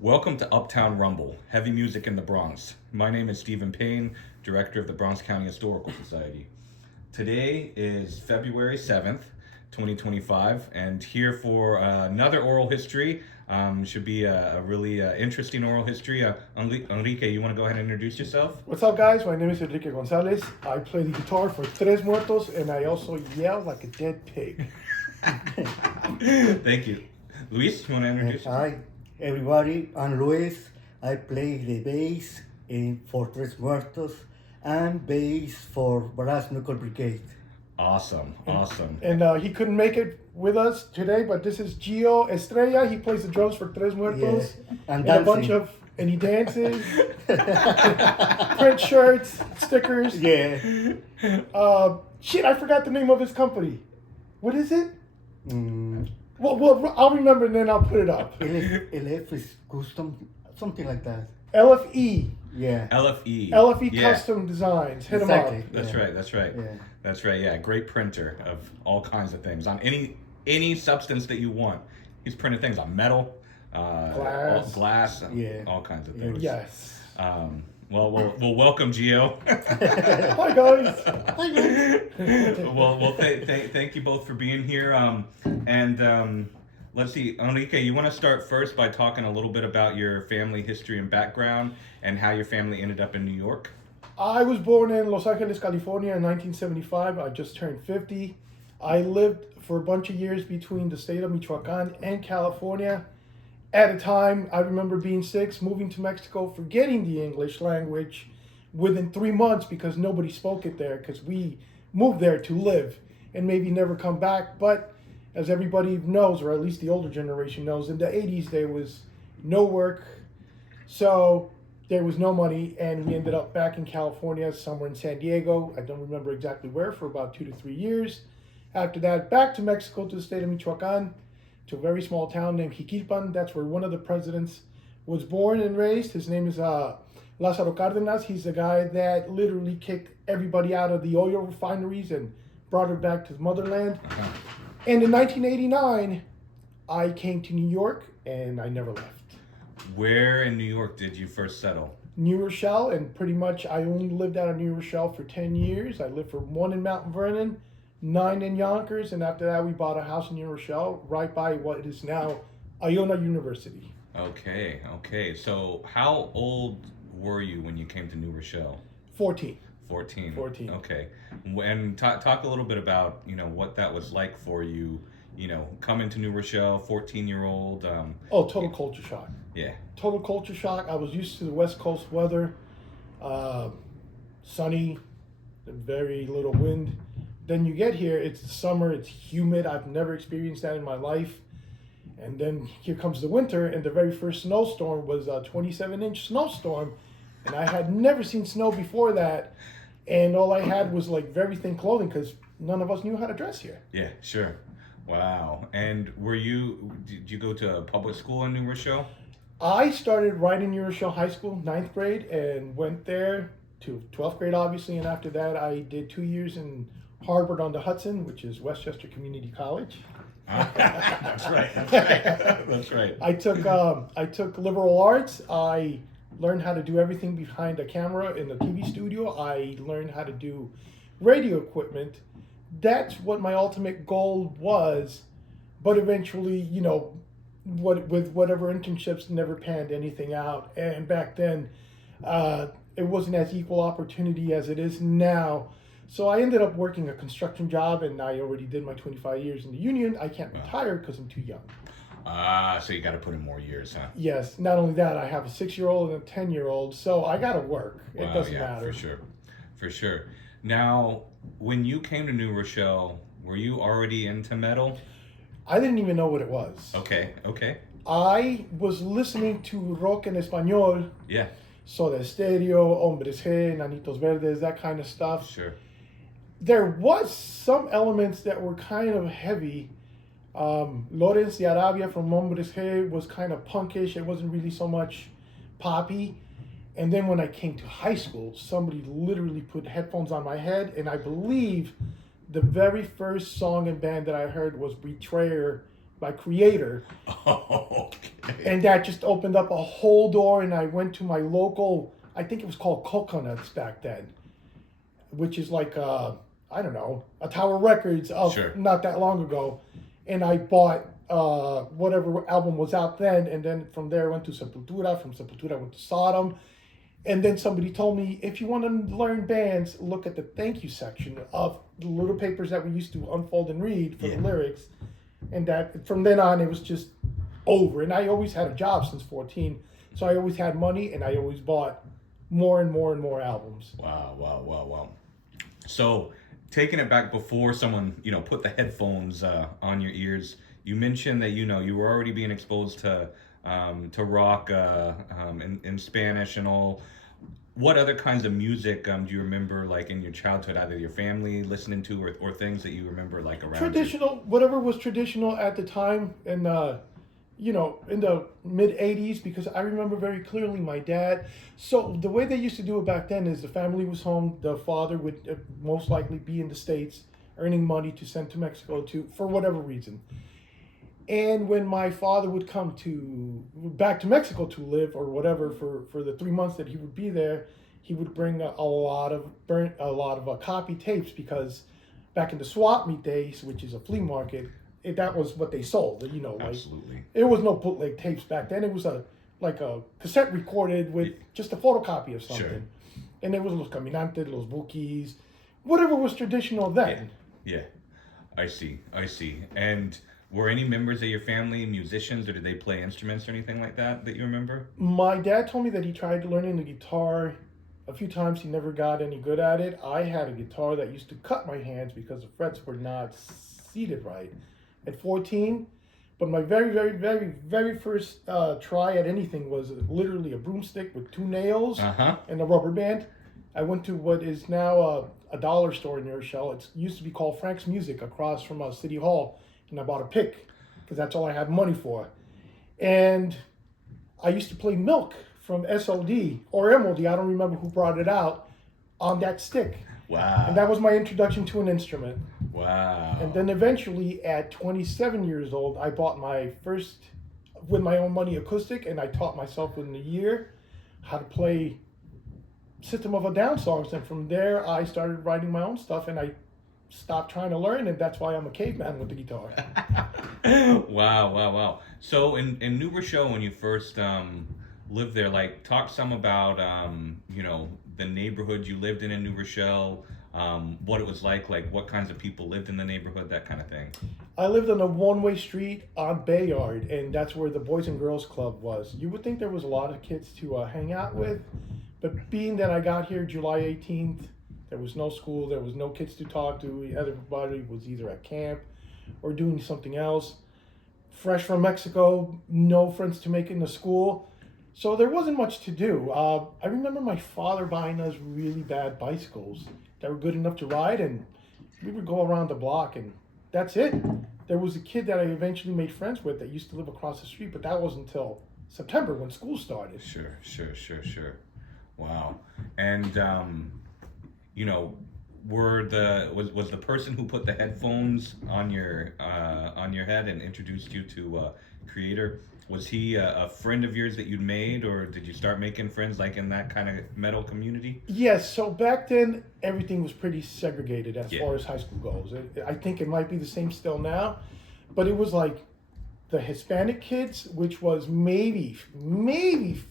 Welcome to Uptown Rumble, heavy music in the Bronx. My name is Steven Payne, director of the Bronx County Historical Society. Today is February 7th, 2025, and here for another oral history. Should be a really interesting oral history. Enrique, you want to go ahead and introduce yourself? What's up, guys? My name is Enrique Gonzalez. I play the guitar for Trez Muertoz, and I also yell like a dead pig. Thank you. Luis, you want to introduce yourself? Hi, everybody. I'm Luis. I play the bass for Trez Muertoz and bass for Brass Knuckle Brigade. Awesome. And he couldn't make it with us today, but this is Jeo Estrella. He plays the drums for Trez Muertoz. Yeah. And a bunch of, and he dances. Print shirts, stickers. Yeah. Shit, I forgot the name of his company. What is it? Mm, Well, I'll remember and then I'll put it up. LF is custom, something like that. LFE. Yeah. LFE. LFE Yeah. Custom Designs. Hit Exactly. him up. That's Yeah. right. Yeah. That's right. Yeah, great printer of all kinds of things on any substance that you want. He's printed things on metal, glass, Yeah. all kinds of Yeah. things. Yes. Well, we'll welcome Geo. Hi, guys. Hi, guys. well, thank you both for being here. Let's see, Enrique, you want to start first by talking a little bit about your family history and background and how your family ended up in New York? I was born in Los Angeles, California in 1975. I just turned 50. I lived for a bunch of years between the state of Michoacan and California. At a time, I remember being 6, moving to Mexico, forgetting the English language within 3 months because nobody spoke it there because we moved there to live and maybe never come back. But as everybody knows, or at least the older generation knows, in the 80s there was no work. So there was no money, and we ended up back in California, somewhere in San Diego. I don't remember exactly where, for about 2 to 3 years. After that, back to Mexico, to the state of Michoacan, to a very small town named Jiquilpan. That's where one of the presidents was born and raised. His name is Lázaro Cárdenas. He's the guy that literally kicked everybody out of the oil refineries and brought it back to the motherland. Uh-huh. And in 1989, I came to New York, and I never left. Where in New York did you first settle? New Rochelle, and pretty much I only lived out of New Rochelle for 10 years. I lived for 1 in Mount Vernon, 9 in Yonkers, and after that we bought a house in New Rochelle right by what is now Iona University. Okay. So how old were you when you came to New Rochelle? 14. 14. 14. Okay. And talk a little bit about, what that was like for you, coming to New Rochelle, 14-year-old. Total culture shock. Yeah. Total culture shock. I was used to the West Coast weather, sunny, very little wind. Then you get here, it's the summer, it's humid. I've never experienced that in my life. And then here comes the winter, and the very first snowstorm was a 27-inch snowstorm. And I had never seen snow before that. And all I had was like very thin clothing because none of us knew how to dress here. Yeah, sure. Wow. And did you go to a public school in New Rochelle? I started right in New Rochelle High School, 9th grade, and went there to 12th grade, obviously. And after that, I did 2 years in Harvard on the Hudson, which is Westchester Community College. That's right. That's right. I took liberal arts. I learned how to do everything behind a camera in the TV studio. I learned how to do radio equipment. That's what my ultimate goal was. But eventually, with whatever internships never panned anything out. And back then, it wasn't as equal opportunity as it is now. So I ended up working a construction job, and I already did my 25 years in the union. I can't retire because I'm too young. So you got to put in more years, huh? Yes, not only that, I have a 6-year-old and a 10-year-old, so I got to work. Wow, It doesn't yeah, matter. For sure. Now, when you came to New Rochelle, were you already into metal? I didn't even know what it was. Okay. I was listening to rock en español, Yeah, Soda Stereo, Hombres G, Nanitos Verdes, that kind of stuff. sure. There was some elements that were kind of heavy. Lawrence de Arabia from Hombres G was kind of punkish. It wasn't really so much poppy. And then when I came to high school, somebody literally put headphones on my head, and I believe the very first song and band that I heard was Betrayer by Kreator. Oh, okay. And that just opened up a whole door, and I went to my local, I think it was called Coconuts back then, which is like, I don't know, a Tower Records of Sure. not that long ago. And I bought whatever album was out then, and then from there I went to Sepultura, from Sepultura I went to Sodom. And then somebody told me, if you want to learn bands, look at the thank you section of the little papers that we used to unfold and read for the lyrics. And that from then on, it was just over. And I always had a job since 14. So I always had money, and I always bought more and more and more albums. Wow. So taking it back before someone, put the headphones on your ears, you mentioned that, you were already being exposed to rock in Spanish and all. What other kinds of music do you remember, like in your childhood, either your family listening to or things that you remember like around Traditional, whatever was traditional at the time, and in the mid 80s, because I remember very clearly my dad. So the way they used to do it back then is the family was home, the father would most likely be in the States earning money to send to Mexico for whatever reason. And when my father would come back to Mexico to live or whatever for the 3 months that he would be there, he would bring a lot of copy tapes, because back in the swap meet days, which is a flea market, that was what they sold. Absolutely. It was no bootleg tapes back then. It was like a cassette recorded with just a photocopy of something. Sure. And it was Los Caminantes, Los Bukis, whatever was traditional then. Yeah. I see. And were any members of your family musicians, or did they play instruments or anything like that you remember? My dad told me that he tried learning the guitar a few times. He never got any good at it. I had a guitar that used to cut my hands because the frets were not seated right at 14. But my very, very, very, very first try at anything was literally a broomstick with 2 nails and a rubber band. I went to what is now a dollar store in Rochelle. It used to be called Frank's Music across from City Hall. And I bought a pick, because that's all I had money for. And I used to play Milk from SOD or MOD, I don't remember who brought it out, on that stick. Wow. And that was my introduction to an instrument. Wow. And then eventually at 27 years old, I bought my first, with my own money, acoustic, and I taught myself within a year how to play System of a Down songs. And from there, I started writing my own stuff, and I stopped trying to learn, and that's why I'm a caveman with the guitar. Wow. So in New Rochelle, when you first lived there, like, talk some about the neighborhood you lived in New Rochelle, what it was like what kinds of people lived in the neighborhood, that kind of thing. I lived on a one-way street on Bayard, and that's where the Boys and Girls Club was. You would think there was a lot of kids to hang out with, but being that I got here July 18th, there was no school, there was no kids to talk to. Everybody was either at camp or doing something else. Fresh from Mexico, no friends to make it in the school. So there wasn't much to do. I remember my father buying us really bad bicycles that were good enough to ride, and we would go around the block, and that's it. There was a kid that I eventually made friends with that used to live across the street, but that wasn't until September when school started. Sure. Wow. And was the person who put the headphones on your head and introduced you to Kreator, was he a friend of yours that you'd made, or did you start making friends like in that kind of metal community? Yes, so back then everything was pretty segregated as far as high school goes. I think it might be the same still now, but it was like the Hispanic kids, which was maybe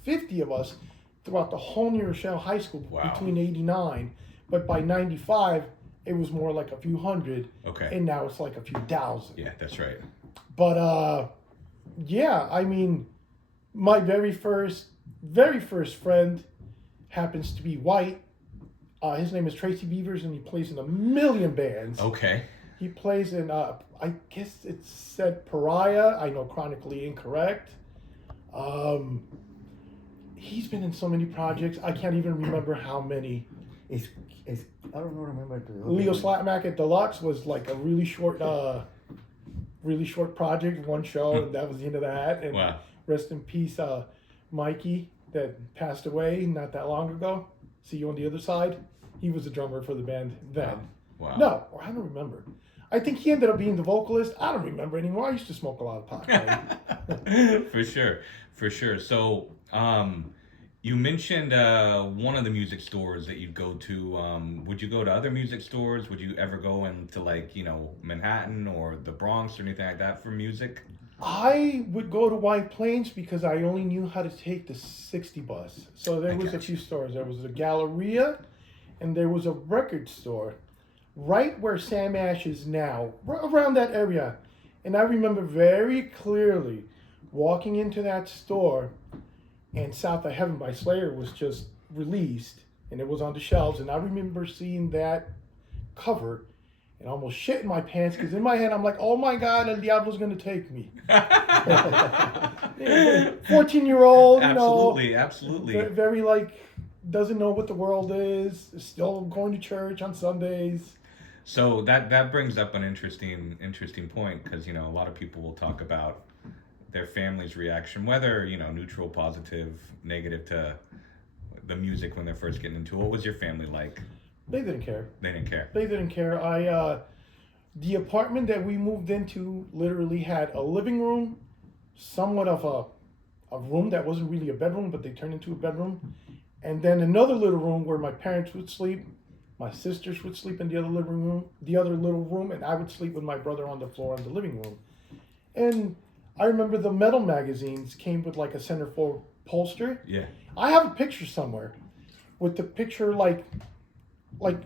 50 of us throughout the whole New Rochelle high school between 89. But by 95, it was more like a few hundred. Okay. And now it's like a few thousand. Yeah, that's right. But, I mean, my very first friend happens to be white. His name is Tracy Beavers, and he plays in a million bands. Okay. He plays in, I guess it said Pariah. I know, chronically incorrect. He's been in so many projects. I can't even remember how many. I don't remember. Leo Slapmack at Deluxe was like a really short project, one show, and that was the end of that. And rest in peace, Mikey, that passed away not that long ago. See You on the Other Side. He was the drummer for the band then. Wow. No, or I don't remember. I think he ended up being the vocalist. I don't remember anymore. I used to smoke a lot of pot. Right? For sure. So, you mentioned one of the music stores that you'd go to. Would you go to other music stores? Would you ever go into like, Manhattan or the Bronx or anything like that for music? I would go to White Plains because I only knew how to take the 60 bus. So there was a few stores. There was a Galleria and there was a record store right where Sam Ash is now, around that area. And I remember very clearly walking into that store, and South of Heaven by Slayer was just released, and it was on the shelves. And I remember seeing that cover and almost shitting my pants, because in my head I'm like, oh my God, El Diablo's going to take me. 14-year-old, Absolutely. very like, doesn't know what the world is still going to church on Sundays. So that brings up an interesting point, because a lot of people will talk about their family's reaction, whether neutral, positive, negative, to the music when they're first getting into it. What was your family like? They didn't care. They didn't care. The apartment that we moved into literally had a living room, somewhat of a room that wasn't really a bedroom, but they turned into a bedroom, and then another little room where my parents would sleep. My sisters would sleep in the other little room, and I would sleep with my brother on the floor in the living room. And I remember the metal magazines came with like a centerfold poster. Yeah. I have a picture somewhere with the picture like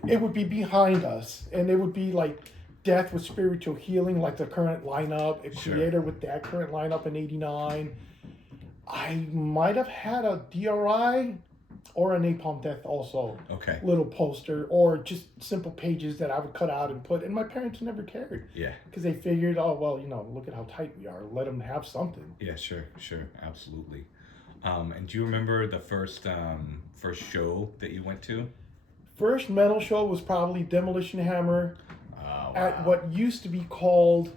it would be behind us, and it would be like Death with Spiritual Healing, like the current lineup, a Kreator with that current lineup in '89. I might have had a DRI or a Napalm Death also. Okay. Little poster, or just simple pages that I would cut out and put, and my parents never cared. Yeah. Because they figured, oh, well, look at how tight we are. Let them have something. Yeah, sure. Absolutely. And do you remember the first show that you went to? First metal show was probably Demolition Hammer at what used to be called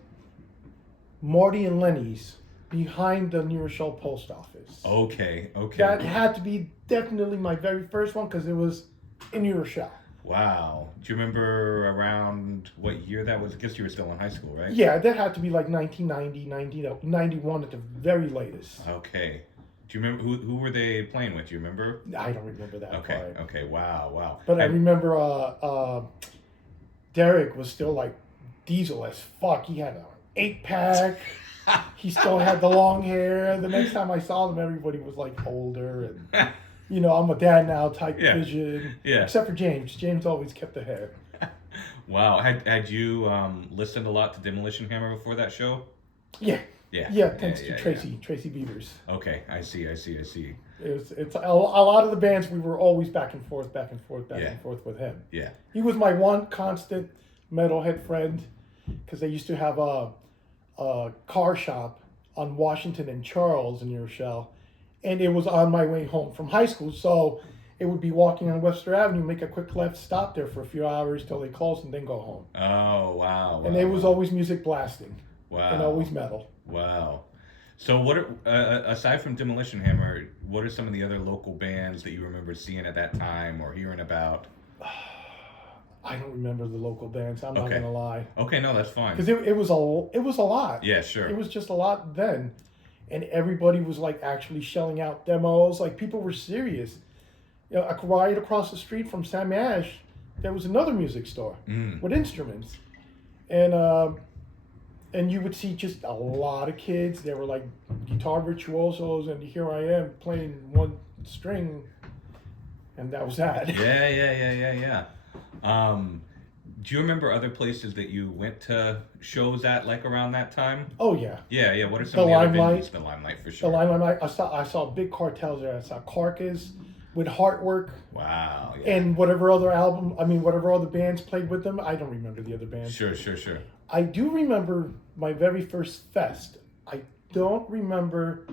Marty and Lenny's, behind the New Rochelle post office. Okay. That had to be definitely my very first one, because it was in New Rochelle. Wow. Do you remember around what year that was? I guess you were still in high school, right? Yeah, that had to be like 1990, 91 at the very latest. Okay. Do you remember who were they playing with? Do you remember? I don't remember that part. Okay. Wow. But I remember Derek was still like diesel as fuck. He had an 8-pack. He still had the long hair. The next time I saw them, everybody was like older, and I'm a dad now type vision. Yeah. Except for James. James always kept the hair. Wow. Had you listened a lot to Demolition Hammer before that show? Yeah. Yeah. Thanks to Tracy Beavers. Okay, I see. It's a lot of the bands, we were always back and forth with him. Yeah. He was my one constant metalhead friend, because they used to have a car shop on Washington and Charles in New Rochelle, and it was on my way home from high school, so it would be walking on Webster Avenue, make a quick left, stop there for a few hours till they closed, and then go home. Oh, wow. And it was always music blasting. Wow. And always metal. Wow. So what are, aside from Demolition Hammer, what are some of the other local bands that you remember seeing at that time or hearing about? I don't remember the local bands. I'm not gonna lie. Okay, no, that's fine. Because it was a lot. Yeah, sure. It was just a lot then, and everybody was like actually shelling out demos. Like, people were serious. Right across the street from Sam Ash, there was another music store with instruments, and you would see just a lot of kids. They were like guitar virtuosos, and here I am playing one string, and that was that. Yeah. Do you remember other places that you went to shows at, like around that time? Oh yeah. Yeah. What are some of the other venues? The Limelight, for sure. The Limelight. I saw big cartels there. I saw Carcass with Heartwork. Wow. Yeah. And whatever other bands played with them. I don't remember the other bands. Sure. I do remember my very first fest. I don't remember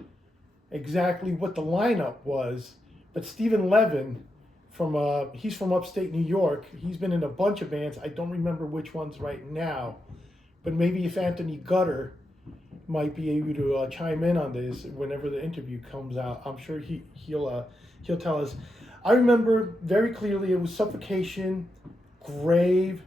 exactly what the lineup was, but Stephen Levin he's from upstate New York. He's been in a bunch of bands. I don't remember which ones right now, but maybe if Anthony Gutter might be able to chime in on this whenever the interview comes out, I'm sure he'll tell us. I remember very clearly it was Suffocation, Grave,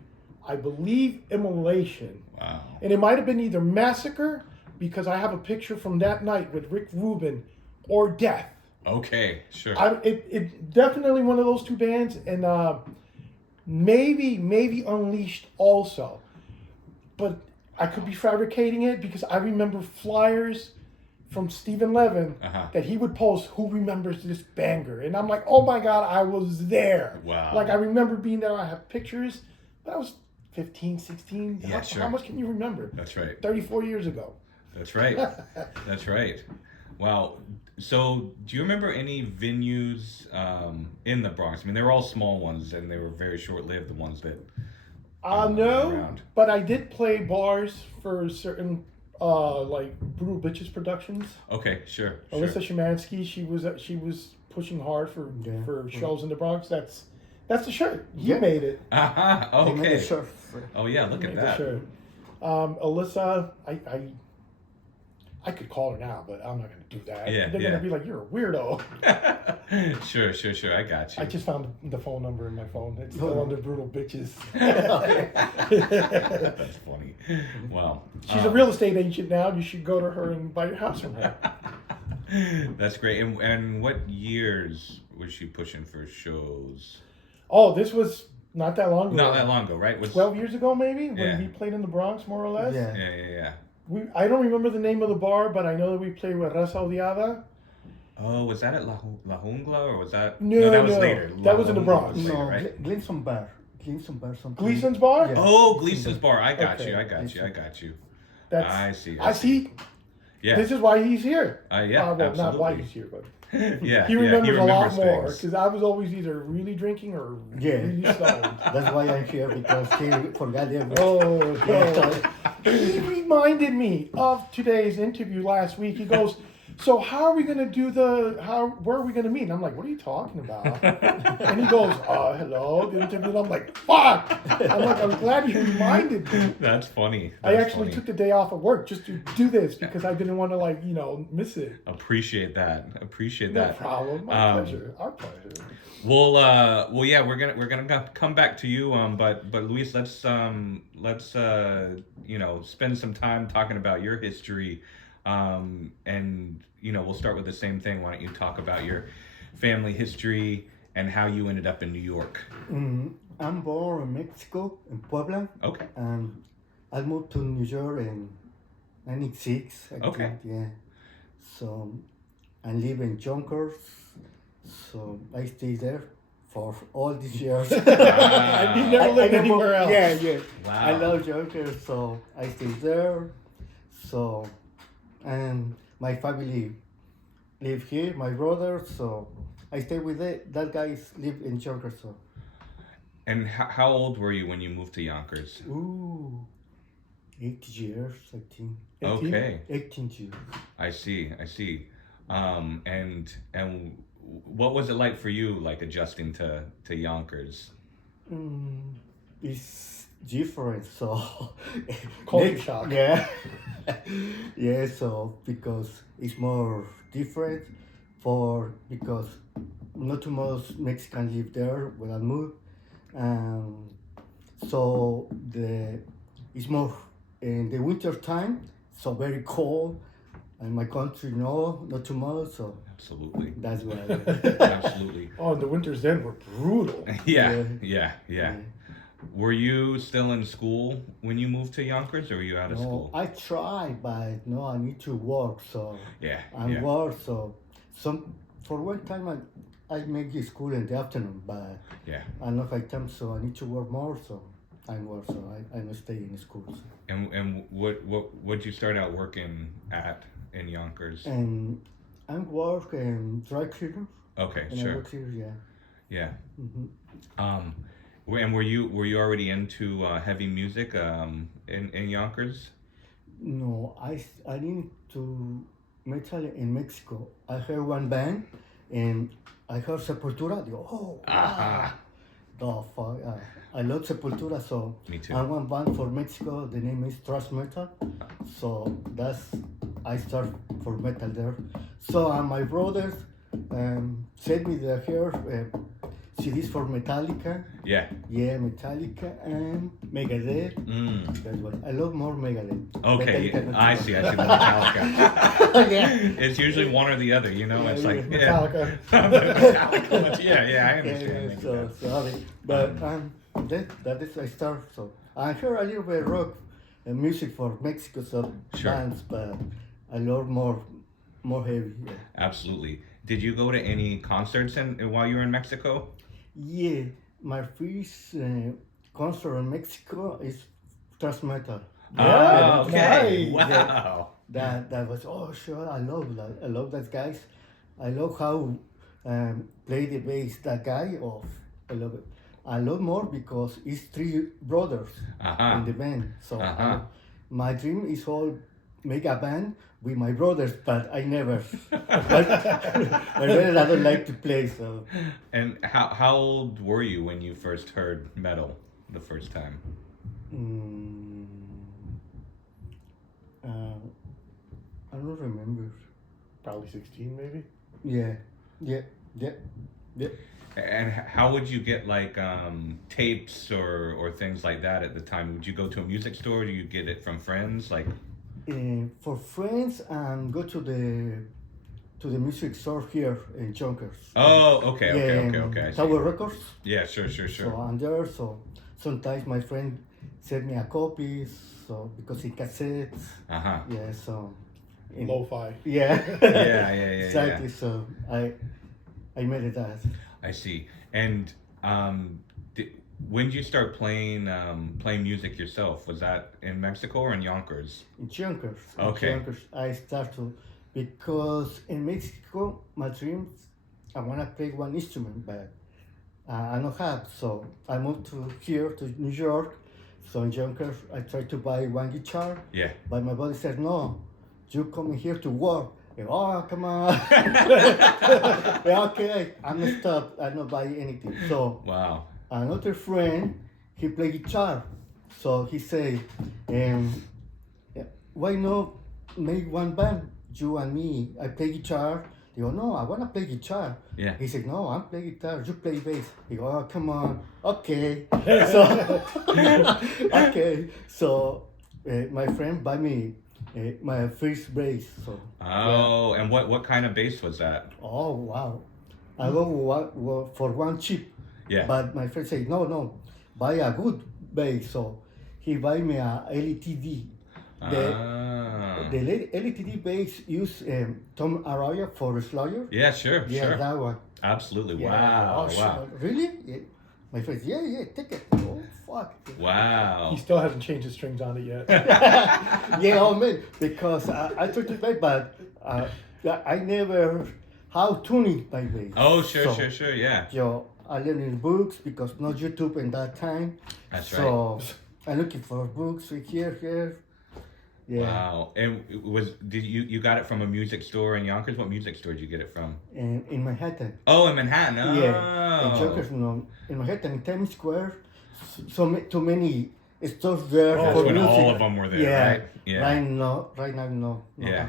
I believe Immolation. Wow. And it might have been either Massacre, because I have a picture from that night with Rick Rubin, or Death. Okay, sure. It definitely one of those two bands, and maybe Unleashed also. But I could be fabricating it because I remember flyers from Stephen Levin that he would post, who remembers this banger? And I'm like, oh my God, I was there. Wow. Like, I remember being there. I have pictures, but I was 15, 16. Yeah, sure. How much can you remember? That's right. 34 years ago. That's right. That's right. Wow. So, do you remember any venues in the Bronx? I mean, they were all small ones, and they were very short-lived, the ones that... No, around. but I did play bars for certain, like Brutal Bitches Productions. Okay, sure. Alyssa Shemansky, she was pushing hard for shows in the Bronx. That's the shirt. You made it. Okay. Made the shirt. Oh yeah, look at that. The shirt. Alyssa, I could call her now, but I'm not going to do that. Yeah, They're going to be like, you're a weirdo. Sure. I got you. I just found the phone number in my phone. It's still under Brutal Bitches. That's funny. Wow. She's a real estate agent now. You should go to her and buy your house from her. That's great. And what years was she pushing for shows? Oh, this was not that long ago. Not that long ago, right? 12 years ago, maybe, when Yeah. we played in the Bronx, more or less. Yeah. I don't remember the name of the bar, but I know that we played with Raza Odiada. Oh, was that at La Jungla, or was that? No, that was later. That was in the Bronx. Was later, No, right? Gleason Bar. Something. Gleason's Bar? Yeah. Oh, Gleason's Bar. I got Okay. you. I got you. That's, I see. I see. Yeah. This is why he's here. Yeah. Well, not why absolutely. he's here, but Yeah. he remembers a lot remembers more. things. Because I was always either really drinking or really stoned. That's why I'm here, because he forgot everything. Oh. He reminded me of today's interview last week. He goes, so how are we going to do where are we going to meet? And I'm like, what are you talking about? And he goes, hello, the interview. And I'm like, fuck. I'm glad you reminded me. That's funny. I That's actually funny. took the day off of work just to do this because I didn't want to, miss it. Appreciate that. No that. problem. My pleasure. Our pleasure. Well, yeah, we're gonna come back to you. But Luis, let's spend some time talking about your history. And we'll start with the same thing. Why don't you talk about your family history and how you ended up in New York? I'm born in Mexico, in Puebla. Okay. And I moved to New York in 96. Okay. Yeah. So I live in Yonkers. So I stay there for all these years. You never lived anywhere else. Yeah. Wow. I love Yonkers, so I stay there. So, and my family live here, my brother, so I stay with it. That guys live in Yonkers, so. And how old were you when you moved to Yonkers? 8 years, I think. 18? Okay. 18 years. I see. And what was it like for you, like adjusting to Yonkers? It's different, so Culture shock. Yeah. Yeah, so because it's more different because not too much Mexicans live there when I moved. So it's more in the winter time, so very cold. And my country, not too much, so Absolutely. that's why. Absolutely. Oh, the winters then were brutal. Yeah. Were you still in school when you moved to Yonkers, or were you out of No, school? I try, but no, I need to work, so work, so for one time I make the school in the afternoon, but I don't have time, so I need to work more, so I work, so I don't stay in school. So. And what'd you start out working at in Yonkers? And I work in dry cleaner. Okay, And I sure. work here, Yeah. Mm-hmm. And were you already into heavy music in Yonkers? No, I need to metal in Mexico. I heard one band, and I heard Sepultura. They go, oh, wow. The fuck. I love Sepultura, so Me too. I one band for Mexico. The name is Trez Muertoz. So I start for metal there. So my brothers sent me here CDs for Metallica. Yeah. Yeah, Metallica and Megadeth. That's what I love more Megadeth. Okay, Metallica, I see the Metallica. Yeah. It's usually one or the other, you know? It's like, Metallica. Metallica. Yeah, I understand. So sorry, but that is I start. So I heard a little bit rock music for Mexico, so bands, but I love more heavy. Yeah. Absolutely. Did you go to any concerts while you were in Mexico? Yeah, my first concert in Mexico is Trez Muertoz. Yeah, okay. Nice. Wow. That was sure. I love that. I love that guys. I love how play the bass that guy. I love it. I love more because it's three brothers in the band. So my dream is all make a band with my brothers, but I never. I don't like to play. So. And how old were you when you first heard metal the first time? I don't remember. Probably 16, maybe. Yeah. And how would you get like tapes or things like that at the time? Would you go to a music store? Do you get it from friends? Like for friends and go to the music store here in Yonkers. Oh, okay. Tower Records. Yeah, sure. So I'm there. So sometimes my friend send me a copy. So because it cassettes. Yeah. So. Lo-fi. Yeah. Yeah. Exactly. Yeah. So I made it that. I see. And when did you start playing music yourself? Was that in Mexico or in Yonkers? In Yonkers. Okay. In Yonkers, I started because in Mexico, my dream, I wanna play one instrument, but I don't have. So I moved to here to New York. So in Yonkers, I tried to buy one guitar. Yeah. But my body said no. You coming here to work. Come on. Okay, I'm gonna stop. I'm not buying anything. So wow. Another friend, he play guitar. So he say, why not make one band? You and me. I play guitar. They go, no, I wanna play guitar. Yeah. He said, no, I play guitar. You play bass. He go, oh, come on. Okay. So okay. So my friend buy me my first bass. So. Oh, yeah. And what kind of bass was that? Oh wow! I go for one cheap. Yeah. But my friend said no, buy a good bass. So he buy me a LTD. The LTD bass use Tom Arroyo for Slayer. Yeah, sure. Yeah, sure. that one. Absolutely. Yeah. Wow. Oh, wow. Really? Yeah. My friend, yeah, take it. Oh fuck. Wow. He still hasn't changed the strings on it yet. Yeah, oh man, because I took the bass, but I never how tuning my bass. Oh, sure, yeah. So I learned in books because no YouTube in that time. That's so right. I'm looking for books here. Yeah. Wow. And did you got it from a music store in Yonkers? What music store did you get it from? In Manhattan. Oh, in Manhattan. Oh. Yeah. In Yonkers, no. In Manhattan, in Times Square, too many stores there for when music. all of them were there, right? Yeah. Right now, no. Yeah.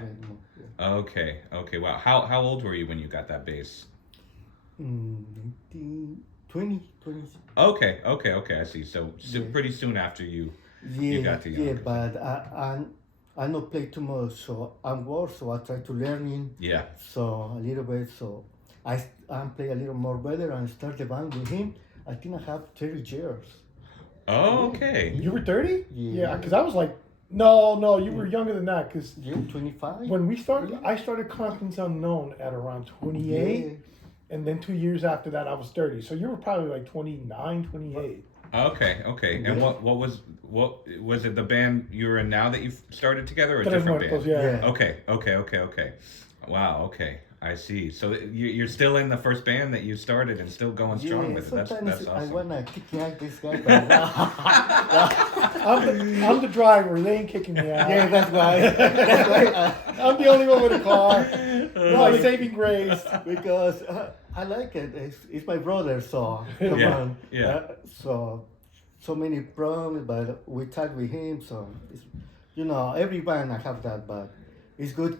Okay. Wow. How old were you when you got that bass? 20. Okay. I see. So pretty soon after you got to Yonkers. Yeah, but I not play too much, so I'm work, so I try to learning. Yeah. So a little bit, so I play a little more better and start the band with him. I think I have 30 years. Oh, okay. You were 30? Yeah. Because I was like, no, you were younger than that. Because 25. when we started, I started Compton's Unknown at around 28. Yeah. And then 2 years after that, I was 30. So you were probably like 29, 28. Okay. And what was it? The band you're in now that you started together, or a Trez different Muertoz, band? yeah. Okay. Wow. Okay. I see. So you're still in the first band that you started and still going strong with it. That's awesome. I wanna kick out this guy, but I'm the driver. They ain't kicking me out. yeah, that's why. I'm the only one with a car. My saving grace. Because I like it. It's my brother, so come on. Yeah. So many problems, but we talk with him. So it's, every band I have that, but it's good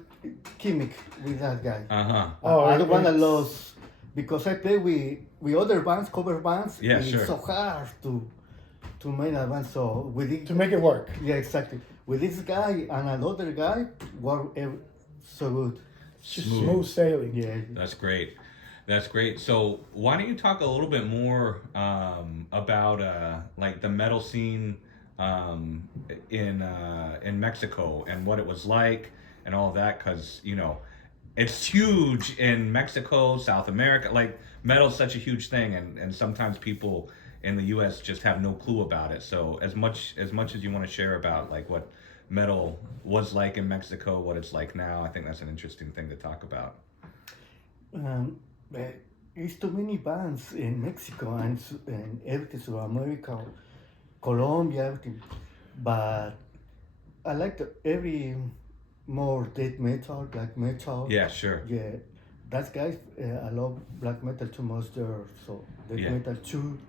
gimmick with that guy. Uh-huh. Oh, I don't wanna lose because I play with other bands, cover bands. Yeah, it's sure. so hard to make a band. So to make it work. Yeah, exactly. With this guy and another guy, work so good. Just smooth sailing. Yeah. That's great. That's great. So why don't you talk a little bit more about like the metal scene in Mexico and what it was like and all of that, because it's huge in Mexico, South America. Like metal's such a huge thing, and sometimes people in the U.S. just have no clue about it. So as much as you want to share about like what metal was like in Mexico, what it's like now, I think that's an interesting thing to talk about. There's too many bands in Mexico and everything, South America, Colombia, everything. But I like every more death metal, black metal. Yeah, sure. Yeah, that's guys. I love black metal too much there, so death metal too.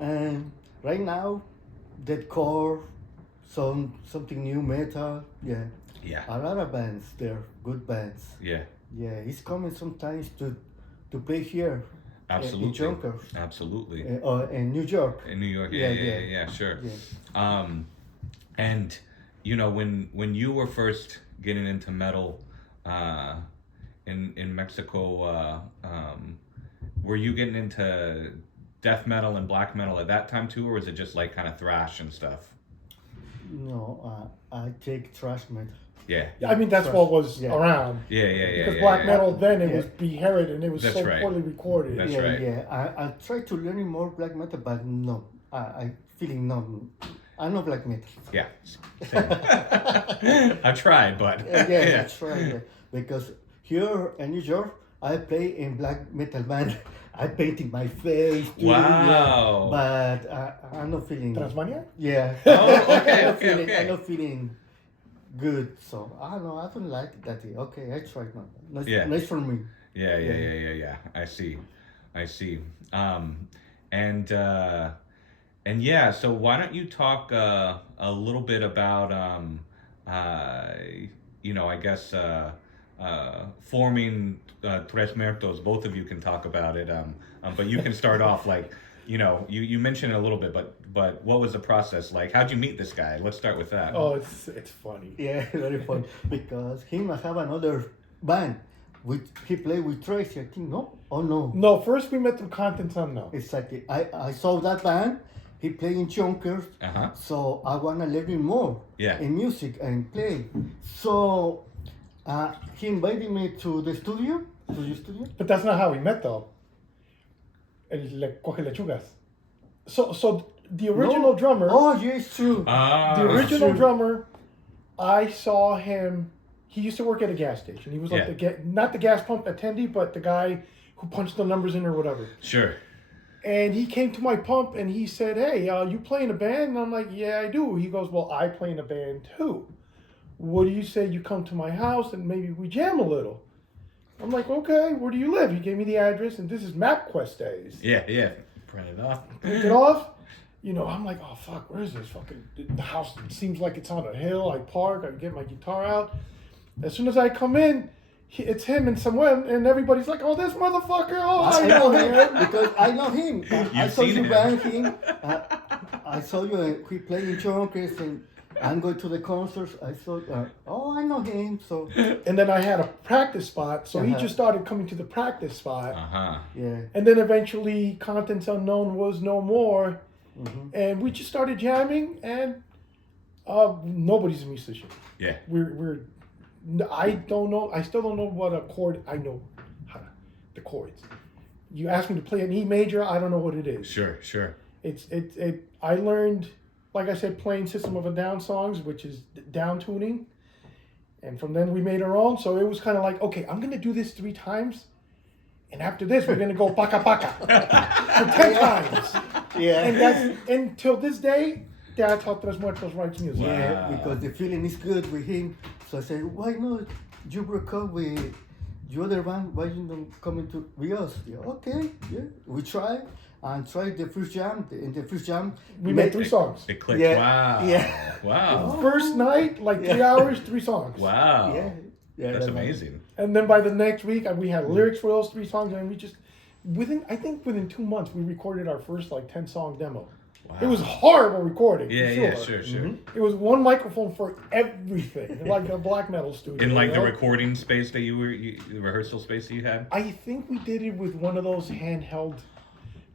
And right now, deathcore, something new metal. Yeah. Yeah. A lot of bands there, good bands. Yeah. Yeah, it's coming sometimes to play here. Absolutely. In Yonkers. Absolutely. Or in New York. In New York, yeah, sure. Yeah. And when you were first getting into metal, in Mexico, were you getting into death metal and black metal at that time too, or was it just like kind of thrash and stuff? No, I take thrash metal. Yeah. I mean, that's what was around. Yeah. Because black metal then it was beheaded and it was That's so right. poorly recorded. That's right. Yeah. I try to learn more black metal, but no, I feeling no. I know black metal. Yeah. I tried, but I tried. Yeah. Because here in New York, I play in black metal band. I painted my face. Too, wow. But I'm not feeling. Transmania? Yeah. Oh, okay. I'm not feeling good, so I don't know. I don't like that. Okay, I tried now. Nice for me. Yeah. I see. And yeah. So why don't you talk a little bit about I guess forming Trez Muertoz. Both of you can talk about it. But you can start off like you mentioned it a little bit, but what was the process like? How'd you meet this guy? Let's start with that. Oh, it's funny. Yeah, very funny because him I have another band. He played with Tracy, I think. No? Oh no. No, first we met through Content Unknown. Exactly. I saw that band. He played in Yonkers. So I wanna learn him more. In music and play. So he invited me to the studio. To your studio. But that's not how we met though. El coge lechugas. So the original drummer. Oh, yes, true. The original drummer, I saw him. He used to work at a gas station. He was like not the gas pump attendee, but the guy who punched the numbers in or whatever. Sure. And he came to my pump and he said, "Hey, you play in a band?" And I'm like, "Yeah, I do." He goes, "Well, I play in a band too. What do you say you come to my house and maybe we jam a little?" I'm like, "Okay, where do you live?" He gave me the address, and this is MapQuest days. Yeah. Print it off. Print it off. I'm like, "Oh fuck, where's this fucking the house? It seems like it's on a hill." I park. I get my guitar out. As soon as I come in, it's him and someone, and everybody's like, "Oh, this motherfucker! Oh, I know him because I know him. I saw you band him. I saw you. He played in Yonkers, and I'm going to the concerts. I saw. I know him. So. And then I had a practice spot, so he just started coming to the practice spot. Yeah. And then eventually, Contents Unknown was no more, and we just started jamming. And nobody's a musician. Yeah. I don't know. I still don't know what a chord. I know the chords. You ask me to play an E major, I don't know what it is. Sure. I learned, like I said, playing System of a Down songs, which is down tuning. And from then we made our own. So it was kind of like, okay, I'm going to do this 3 times. And after this, we're going to go baka baka for 10 times. Yeah. And till this day, that's how Trez Muertoz writes music. Yeah, because the feeling is good with him. So I said, why not you broke up with the other band? Why you don't come into with us? Yeah, okay, yeah. We tried and tried the first jam. In the first jam, we made 3 songs. It clicked. Yeah. Wow. First night, like 3 hours, 3 songs. Wow. Yeah. That's amazing. And then by the next week, we had lyrics for those 3 songs, and within 2 months, we recorded our first 10-song demo. Wow. It was horrible recording. Yeah, sure. It was one microphone for everything, like a black metal studio. In the recording space that the rehearsal space that you had? I think we did it with one of those handheld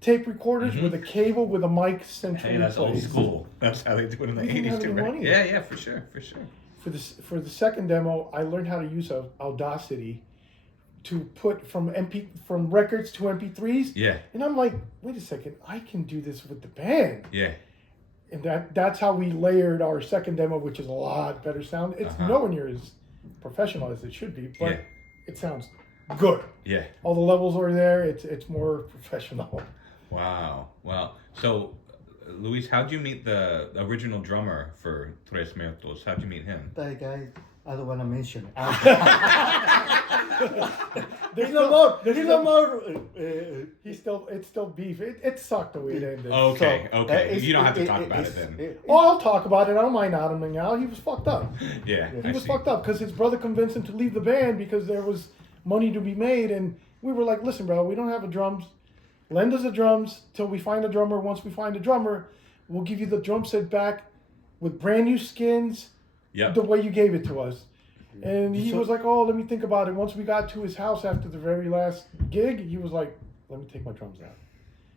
tape recorders with a cable with a mic centrally Hey, that's placed. old school. That's how they do it in the 80s too, right? Yeah, for sure. For the second demo, I learned how to use Audacity to put from records to MP3s. Yeah. And I'm like, wait a second, I can do this with the band. Yeah. And that's how we layered our second demo, which is a lot better sound. It's nowhere near as professional as it should be, but it sounds good. Yeah. All the levels are there. It's more professional. Wow. So, Luis, how'd you meet the original drummer for Trez Muertoz? How'd you meet him? That guy, I don't want to mention. There's no more. It's still beef. It sucked the way it ended. Okay. You don't have to talk about it then. I'll talk about it. I don't mind Adam out. He was fucked up. Yeah. He was fucked up because his brother convinced him to leave the band because there was money to be made, and we were like, listen, bro, we don't have a drums. Lend us the drums till we find a drummer. Once we find a drummer, we'll give you the drum set back with brand new skins. Yep. The way you gave it to us. And he was like, oh, let me think about it. Once we got to his house after the very last gig, he was like, let me take my drums out.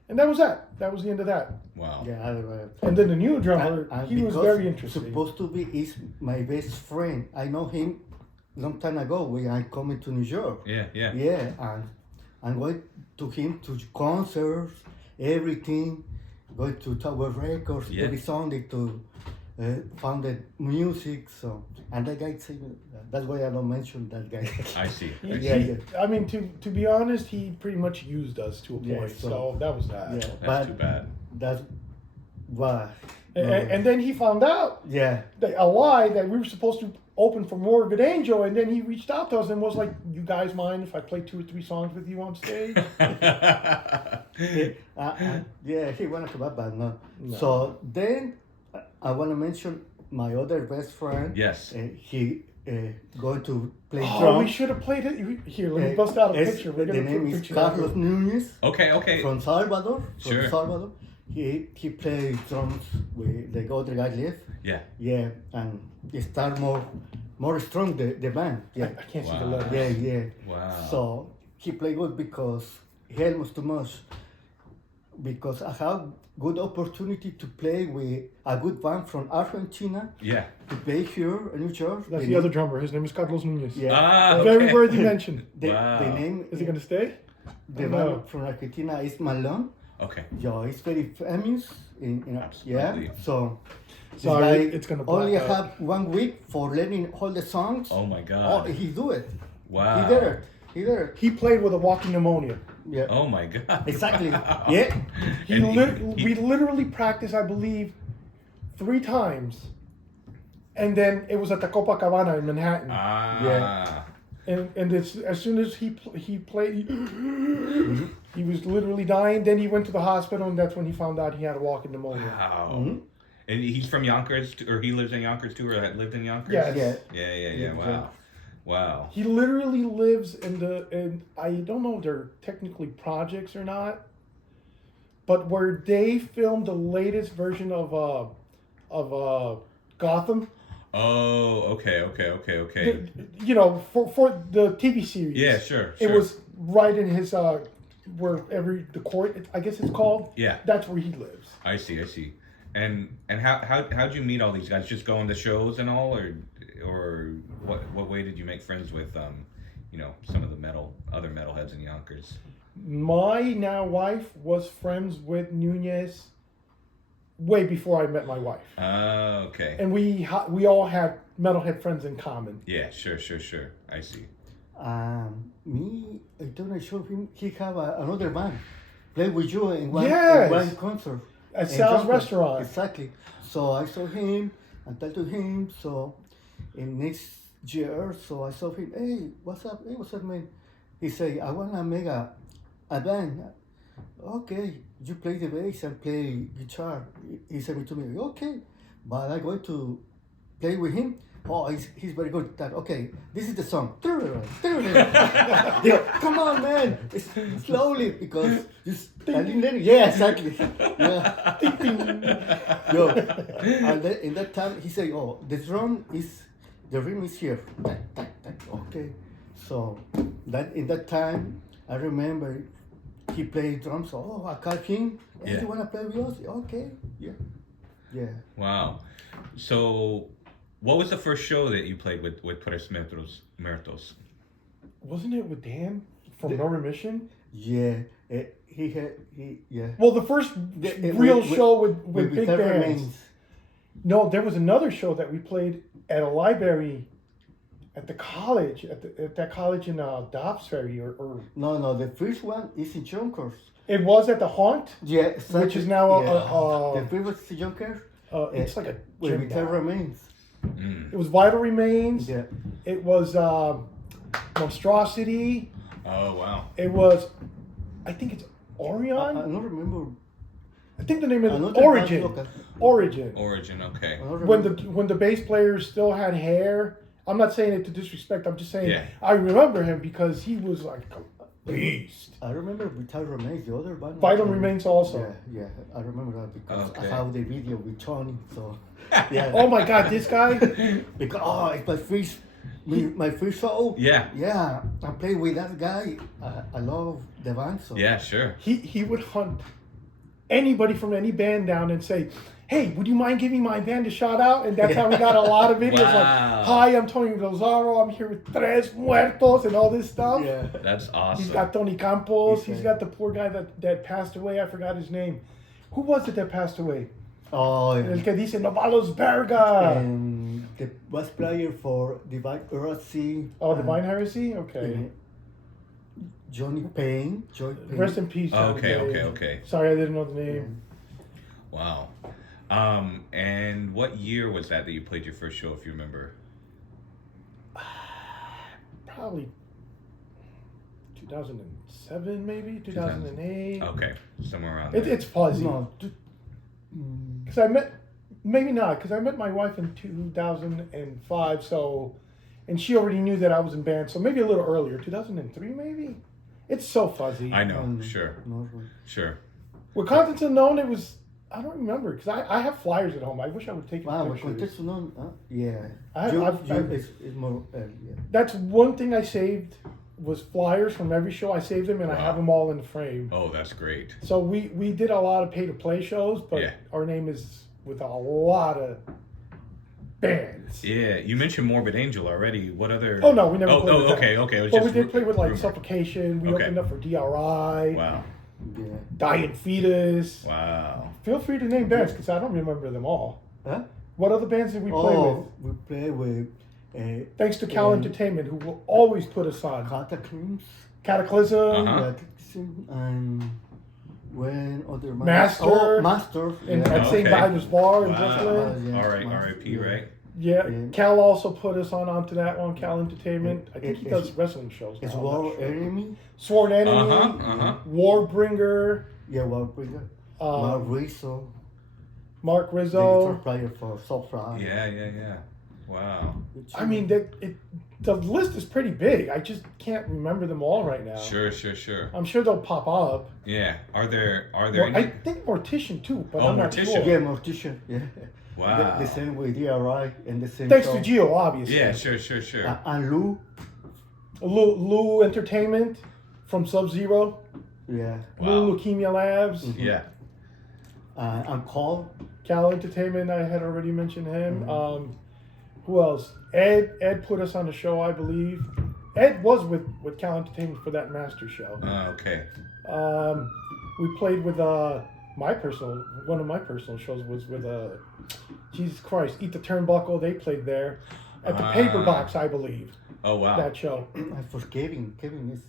And that was that. That was the end of that. Wow. Yeah. And then the new drummer, he was very interesting. Supposed to be is my best friend. I know him long time ago when I come to New York. Yeah. Yeah, and I'm going to him to concerts, everything. Going to Tower Records every Sunday to found the music. So, and that guy said, that's why I don't mention that guy. I see. I mean, to be honest, he pretty much used us to a point. So that was that. Yeah, that's too bad. That's why. And then he found out a lie that we were supposed to open for Morbid Angel, and then he reached out to us and was like, you guys mind if I play 2 or 3 songs with you on stage? He wanted to but no. So then I want to mention my other best friend. Yes. He going to play drums. Oh, we should have played it. Here, let me bust out a picture. The name is Carlos Nunez. Okay. From Salvador. Sure. He plays drums with the other guy left. Yeah. Yeah, and he start more strong the band. Yeah. I can't see the letters. Yeah. Wow. So he played good because he helped us too much. Because I have good opportunity to play with a good band from Argentina. Yeah. To play here in New York. That's the other drummer. His name is Carlos Nunez. Yeah. Very worthy mention. The name is he going to stay? The band from Argentina is Malone. Okay. Yeah, it's very famous. Absolutely. So. Sorry, it's gonna only have 1 week for learning all the songs. Oh my God. Oh, he do it. Wow. He did it. He played with a walking pneumonia. Yeah. Oh my God. Exactly. Yeah. We literally practiced, I believe, 3 times, and then it was at the Copacabana in Manhattan. Yeah. And as soon as he played, he was literally dying. Then he went to the hospital, and that's when he found out he had a walking pneumonia. Wow. Mm-hmm. And he's from Yonkers, or he lives in Yonkers too, or lived in Yonkers? Yes. Yeah. Wow. He literally lives in I don't know if they're technically projects or not, but where they filmed the latest version of Gotham. Oh, okay. For the TV series. Yeah, sure. It was right in his the court, I guess it's called. Yeah. That's where he lives. I see. And how'd you meet all these guys? Just going to shows and all, or what way did you make friends with some of the other metalheads in Yonkers? My now wife was friends with Nunez way before I met my wife. Oh, okay. And we all had metalhead friends in common. Yeah, sure. I see. Me, I don't show him. He have another band play with you in one concert. At Sal's restaurant. Exactly. So I saw him and talked to him. So in next year, so I saw him. Hey, what's up? Hey, what's up, man? He say, I want to make a band. Okay, you play the bass and play guitar. He said to me, okay, but I'm going to play with him. oh, he's very good. That okay, this is the song. They go, come on, man, it's slowly because just yeah, exactly. Yeah. Yo, and then in that time he said, oh, the rhythm is here. Okay, so that in that time I remember he played drums. Oh, I called him. Hey, you wanna play with us? Okay, yeah. Wow. So, what was the first show that you played with Trez Muertoz? Wasn't it with Dan from No Remission? Yeah, Well, the first real show with big bands. No, there was another show that we played at a library at the college, at that college in Dobbs Ferry or. No, the first one is in Yonkers. It was at the Haunt. Yeah, exactly. Which is now the first was in Yonkers. It's like a where gym Vital now. Remains. It was Vital Remains. Yeah. It was Monstrosity. Oh wow. It was, I think it's Orion. I don't remember. I think the name is Origin. Origin. Origin. Okay. When the bass players still had hair. I'm not saying it to disrespect. I'm just saying I remember him because he was like a beast. I remember Vital Remains, the other band. Vital Remains also. Yeah, I remember that because I have the video with Tony. So yeah. Oh my God, this guy. Because it's my first show. Yeah. I played with that guy. I love the band. So yeah, sure. He would hunt anybody from any band down and say, hey, would you mind giving my band a shout out? And that's how we got a lot of videos like, hi, I'm Tony Rosario, I'm here with Trez Muertoz and all this stuff. Yeah. That's awesome. He's got Tony Campos, he's got the poor guy that passed away, I forgot his name. Who was it that passed away? Oh, yeah. El que dice, no valos verga. And the bass player for Divine Heresy. Oh, Divine Heresy? Okay. Johnny Payne. Rest in peace. Okay. Sorry, I didn't know the name. Wow. And what year was that you played your first show, if you remember? Probably 2007, maybe 2008. Okay, somewhere around there. It's fuzzy. No. Because I met, maybe not, because I met my wife in 2005, so, and she already knew that I was in band, so maybe a little earlier, 2003 maybe? It's so fuzzy. I know, sure. With Contents Unknown, it was, I don't remember, because I have flyers at home. I wish I would take pictures. Contents Unknown, yeah. It's more, That's one thing I saved, was flyers from every show. I saved them, and I have them all in the frame. Oh, that's great. So we did a lot of pay-to-play shows, but our name is with a lot of bands. Yeah, you mentioned Morbid Angel already. What other? Oh no, we never played with that. Okay. It was but just we did play with like rumor. Suffocation. We opened up for DRI. Wow. Yeah. Dying Fetus. Wow. Feel free to name bands because I don't remember them all. Huh? What other bands did we play with? We play with. Thanks to Cal Entertainment, who will always put us on. Cataclysm. And when other Master. And at St. Vitus Bar in Brooklyn. All right, R.I.P. Right? Yeah, Cal also put us onto that one. Cal Entertainment. I think he does wrestling shows. It's War Enemy. Sworn Enemy. Warbringer. Yeah, Warbringer. Mark Rizzo. The guitar player for Soulfly. Yeah. Wow. I mean, the list is pretty big. I just can't remember them all right now. Sure. I'm sure they'll pop up. Yeah. Are there any? I think Mortician too, but I'm not sure. Yeah, Mortician. Yeah. Wow. The same with DRI and the same. Thanks to Geo, obviously. Yeah, sure. And Lou Entertainment from Sub-Zero. Yeah. Lou Leukemia Labs. Mm-hmm. Yeah. And Cal Entertainment, I had already mentioned him. Mm-hmm. Who else? Ed put us on the show, I believe. Ed was with Cal Entertainment for that Master show. Okay. We played with one of my personal shows was with Jesus Christ, Eat the Turnbuckle. They played there at the Paper Box, I believe. Oh wow. That show. For Kevin is.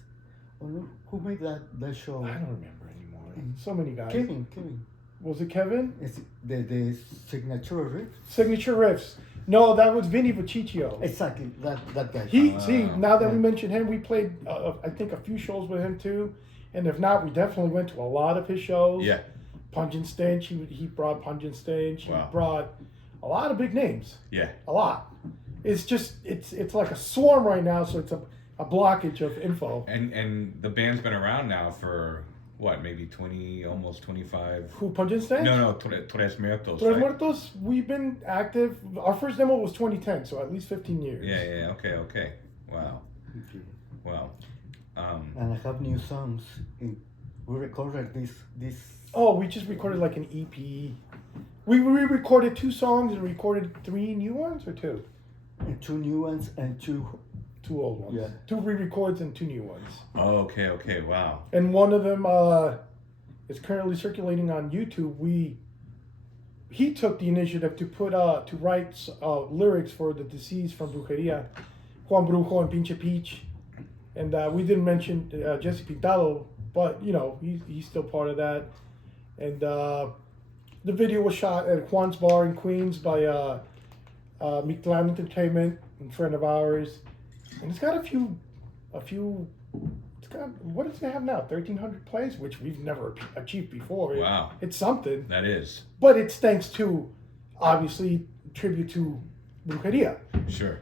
Oh no, who made that show? I don't remember anymore. So many guys. Kevin. Was it Kevin? It's the Signature Riffs. Signature Riffs. No, that was Vinny Vecchiccio. Exactly, that guy. Now that we mentioned him, we played, I think, a few shows with him too. And if not, we definitely went to a lot of his shows. Yeah. Pungent Stench, he brought Pungent Stench. He brought a lot of big names. Yeah. A lot. It's just it's like a swarm right now, so it's a blockage of info. And the band's been around now for what, maybe 20, almost 25. Who, Punch and Stench? No, Trez Muertoz. Trez Muertoz, we've been active. Our first demo was 2010, so at least 15 years. Yeah, okay. Wow. And I have new songs. We recorded this. Oh, we just recorded like an EP. We re-recorded 2 songs and recorded 3 new ones, or 2? And 2 new ones and 2 old ones. Yeah. 2 re-records and 2 new ones. Oh, okay, wow. And one of them is currently circulating on YouTube. He took the initiative to write lyrics for the deceased from Brujeria, Juan Brujo and Pinche Peach. And we didn't mention Jesse Pintado, but he's still part of that. And the video was shot at Juan's Bar in Queens by Mictlan Entertainment, a friend of ours. And it's got a few. It's got, what does it have now? 1,300 plays, which we've never achieved before. Wow, it's something. That is. But it's thanks to, obviously, tribute to Brujeria. Sure.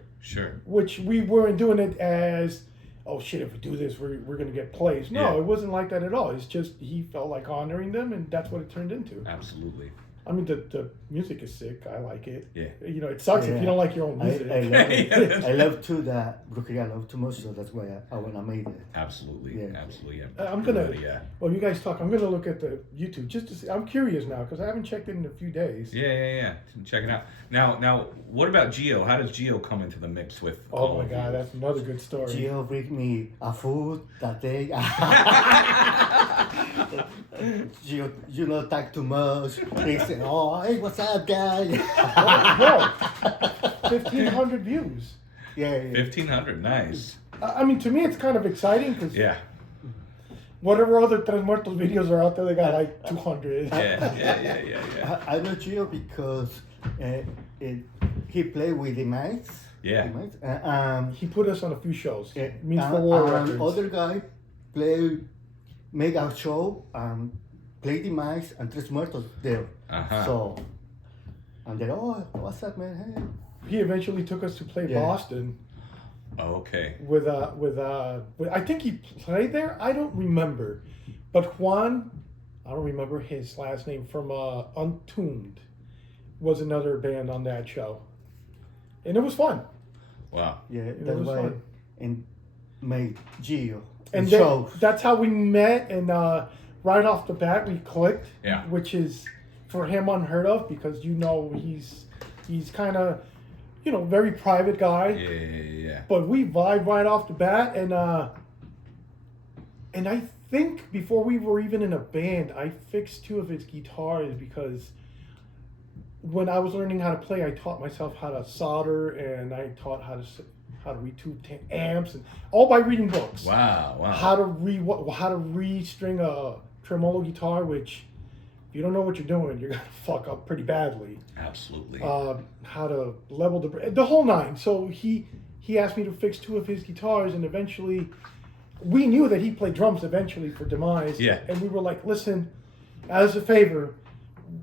Which we weren't doing it as, oh shit, if we do this, we're going to get plays. No, It wasn't like that at all. It's just he felt like honoring them, and that's what it turned into. Absolutely. I mean, the music is sick. I like it. Yeah. It sucks if you don't like your own music. I love too that Brujeria. I love too much, so that's why I want to make it. Absolutely. I'm gonna. Well, you guys talk. I'm gonna look at the YouTube just to see. I'm curious now because I haven't checked it in a few days. Yeah. Check it out. Now, what about Jeo? How does Jeo come into the mix with? Oh my God, that's another good story. Jeo bring me a food that day. Jeo, talk too much. He said, "Oh, hey, what's up, guy?" 1,500 views. Yeah. 1,500, nice. I mean, to me, it's kind of exciting because whatever other Trez Muertoz videos are out there, they got like 200. Yeah. I know Jeo because he played with Demized. Yeah. He put us on a few shows. Means and for War Records. Other guy make a show, play Demized and Trez Muertoz there. So, and they're, oh, what's up, man? Hey. He eventually took us to play Boston. Oh, okay. With I think he played there. I don't remember, but Juan, I don't remember his last name, from Untombed, was another band on that show, and it was fun. Wow. Yeah, that's why fun. And made Jeo. And that's how we met, and right off the bat we clicked. Yeah. Which is for him unheard of because he's kind of very private guy. Yeah. But we vibe right off the bat, and I think before we were even in a band, I fixed 2 of his guitars because when I was learning how to play, I taught myself how to solder, and I taught how to retube amps, and all by reading books. Wow. How to restring a tremolo guitar, which if you don't know what you're doing, you're gonna fuck up pretty badly. Absolutely. How to level the whole 9. So he asked me to fix 2 of his guitars, and eventually we knew that he played drums eventually for Demized. Yeah. And we were like, listen, as a favor,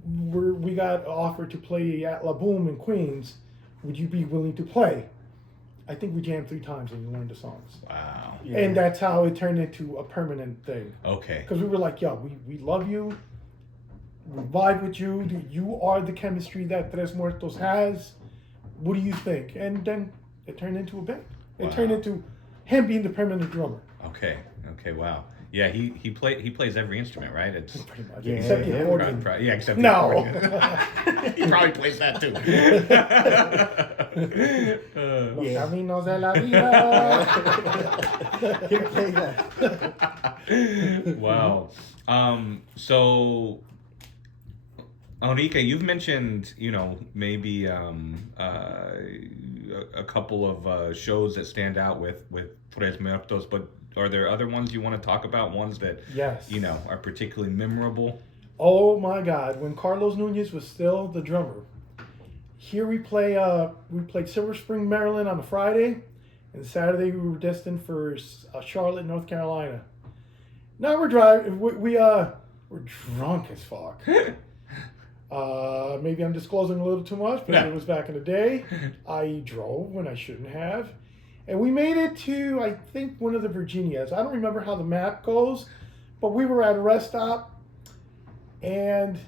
we got offered to play at La Boom in Queens. Would you be willing to play? I think we jammed 3 times and we learned the songs. Wow. Yeah. And that's how it turned into a permanent thing. Okay. Because we were like, yo, we love you. We vibe with you. You are the chemistry that Trez Muertoz has. What do you think? And then it turned into a band. It turned into him being the permanent drummer. Okay. Wow. Yeah, he plays every instrument, right? It's pretty much. Yeah, Except the accordion. Except the accordion. He probably plays that too. Los caminos de la vida. He played that. Wow. So, Enrique, you've mentioned, maybe a couple of shows that stand out with Trez Muertoz, but are there other ones you want to talk about? Ones that are particularly memorable? Oh my God! When Carlos Nunez was still the drummer, here we played Silver Spring, Maryland on a Friday, and Saturday we were destined for Charlotte, North Carolina. Now we're driving. We're drunk as fuck. Maybe I'm disclosing a little too much, but it was back in the day. I drove when I shouldn't have. And we made it to, I think, one of the Virginias. I don't remember how the map goes, but we were at a rest stop. And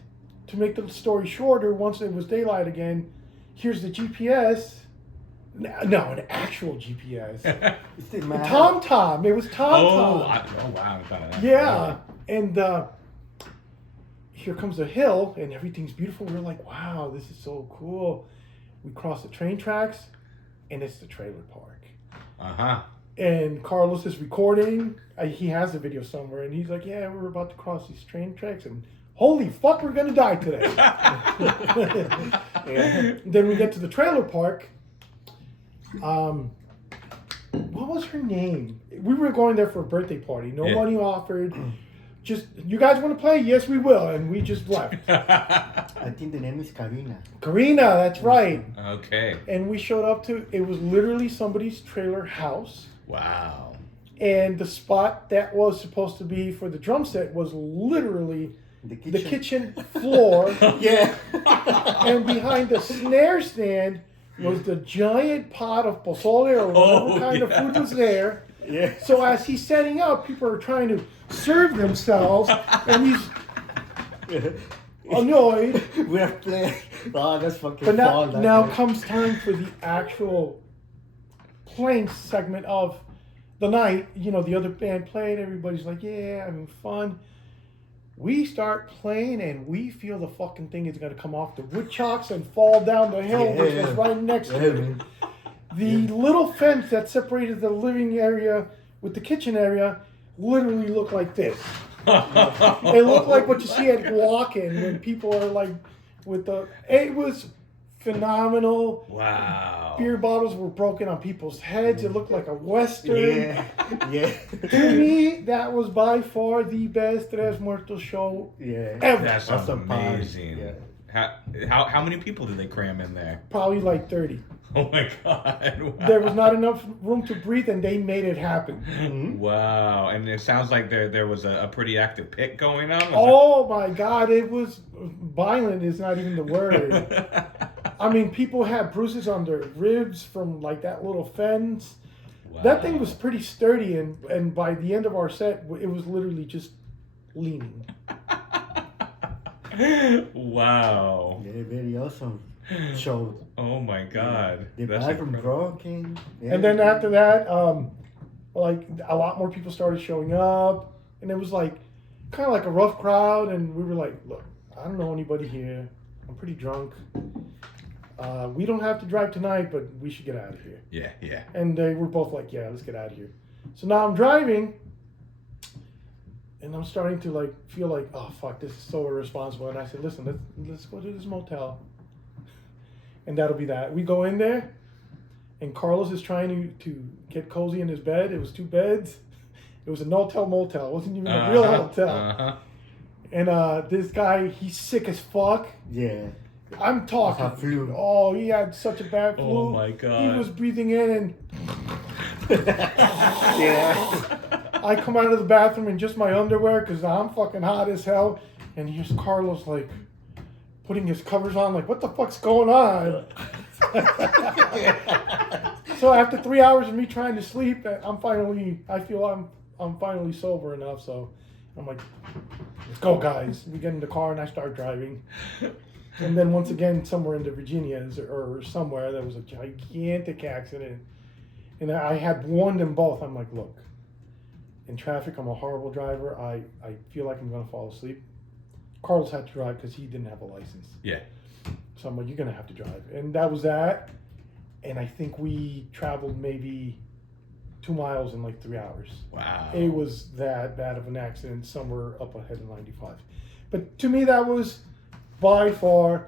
to make the story shorter, once it was daylight again, here's the GPS. No, an actual GPS. TomTom. It was TomTom. Oh, wow. Yeah. And here comes a hill, and everything's beautiful. We're like, wow, this is so cool. We cross the train tracks, and it's the trailer park. Uh-huh. And Carlos is recording. He has the video somewhere, and he's like, yeah, we're about to cross these train tracks, and holy fuck, we're going to die today. Then we get to the trailer park. What was her name? We were going there for a birthday party. Nobody offered. Just, you guys want to play? Yes, we will. And we just left. I think the name is Karina. Karina, that's right. Okay. And we showed up to, it was literally somebody's trailer house. Wow. And the spot that was supposed to be for the drum set was literally the kitchen floor. Yeah. And behind the snare stand was the giant pot of pozole or whatever kind of food was there. Yeah. So as he's setting up, people are trying to serve themselves, and he's annoyed. We're playing. Oh, that's fucking But fun. now comes time for the actual playing segment of the night. You know, the other band played. Everybody's like, yeah, having fun. We start playing, and we feel the fucking thing is going to come off the wood chocks and fall down the hill, which was right next to it. The little fence that separated the living area with the kitchen area literally looked like this. It looked like what you see at walk-in when people are like with the... It was phenomenal. Wow. Beer bottles were broken on people's heads. It looked like a Western. Yeah. To me, that was by far the best Trez Muertoz show ever. That's amazing. Yeah. How many people did they cram in there? Probably like 30. Oh my God. Wow. There was not enough room to breathe, and they made it happen. Mm-hmm. Wow. And it sounds like there was a pretty active pit going on. Oh my God, it was violent is not even the word. I mean, people had bruises on their ribs from like that little fence. Wow. That thing was pretty sturdy, and by the end of our set, it was literally just leaning. Wow. Yeah, very awesome show. Oh my God. The bathroom broken. Yeah. And then after that, like a lot more people started showing up, and it was like kind of like a rough crowd, and we were like, look, I don't know anybody here. I'm pretty drunk. We don't have to drive tonight, but we should get out of here. Yeah. And they were both like, yeah, let's get out of here. So now I'm driving, and I'm starting to like feel like, oh fuck, this is so irresponsible. And I said, listen, let's go to this motel, and that'll be that. We go in there, and Carlos is trying to get cozy in his bed. It was 2 beds. It was a no-tell motel. It wasn't even a real hotel. And this guy, he's sick as fuck. Yeah. I'm talking. Flu. Oh, he had such a bad flu. Oh my God. He was breathing in, and Yeah. I come out of the bathroom in just my underwear because I'm fucking hot as hell. And here's Carlos like putting his covers on, like, what the fuck's going on? So after 3 hours of me trying to sleep, I feel I'm finally sober enough. So I'm like, let's go, guys. We get in the car and I start driving. And then once again, somewhere in the Virginias or somewhere, there was a gigantic accident. And I had warned them both. I'm like, look, in traffic, I'm a horrible driver. I feel like I'm going to fall asleep. Carlos had to drive because he didn't have a license. Yeah. So I'm like, you're going to have to drive. And that was that. And I think we traveled maybe 2 miles in like 3 hours. Wow. It was that bad of an accident somewhere up ahead of 95. But to me, that was by far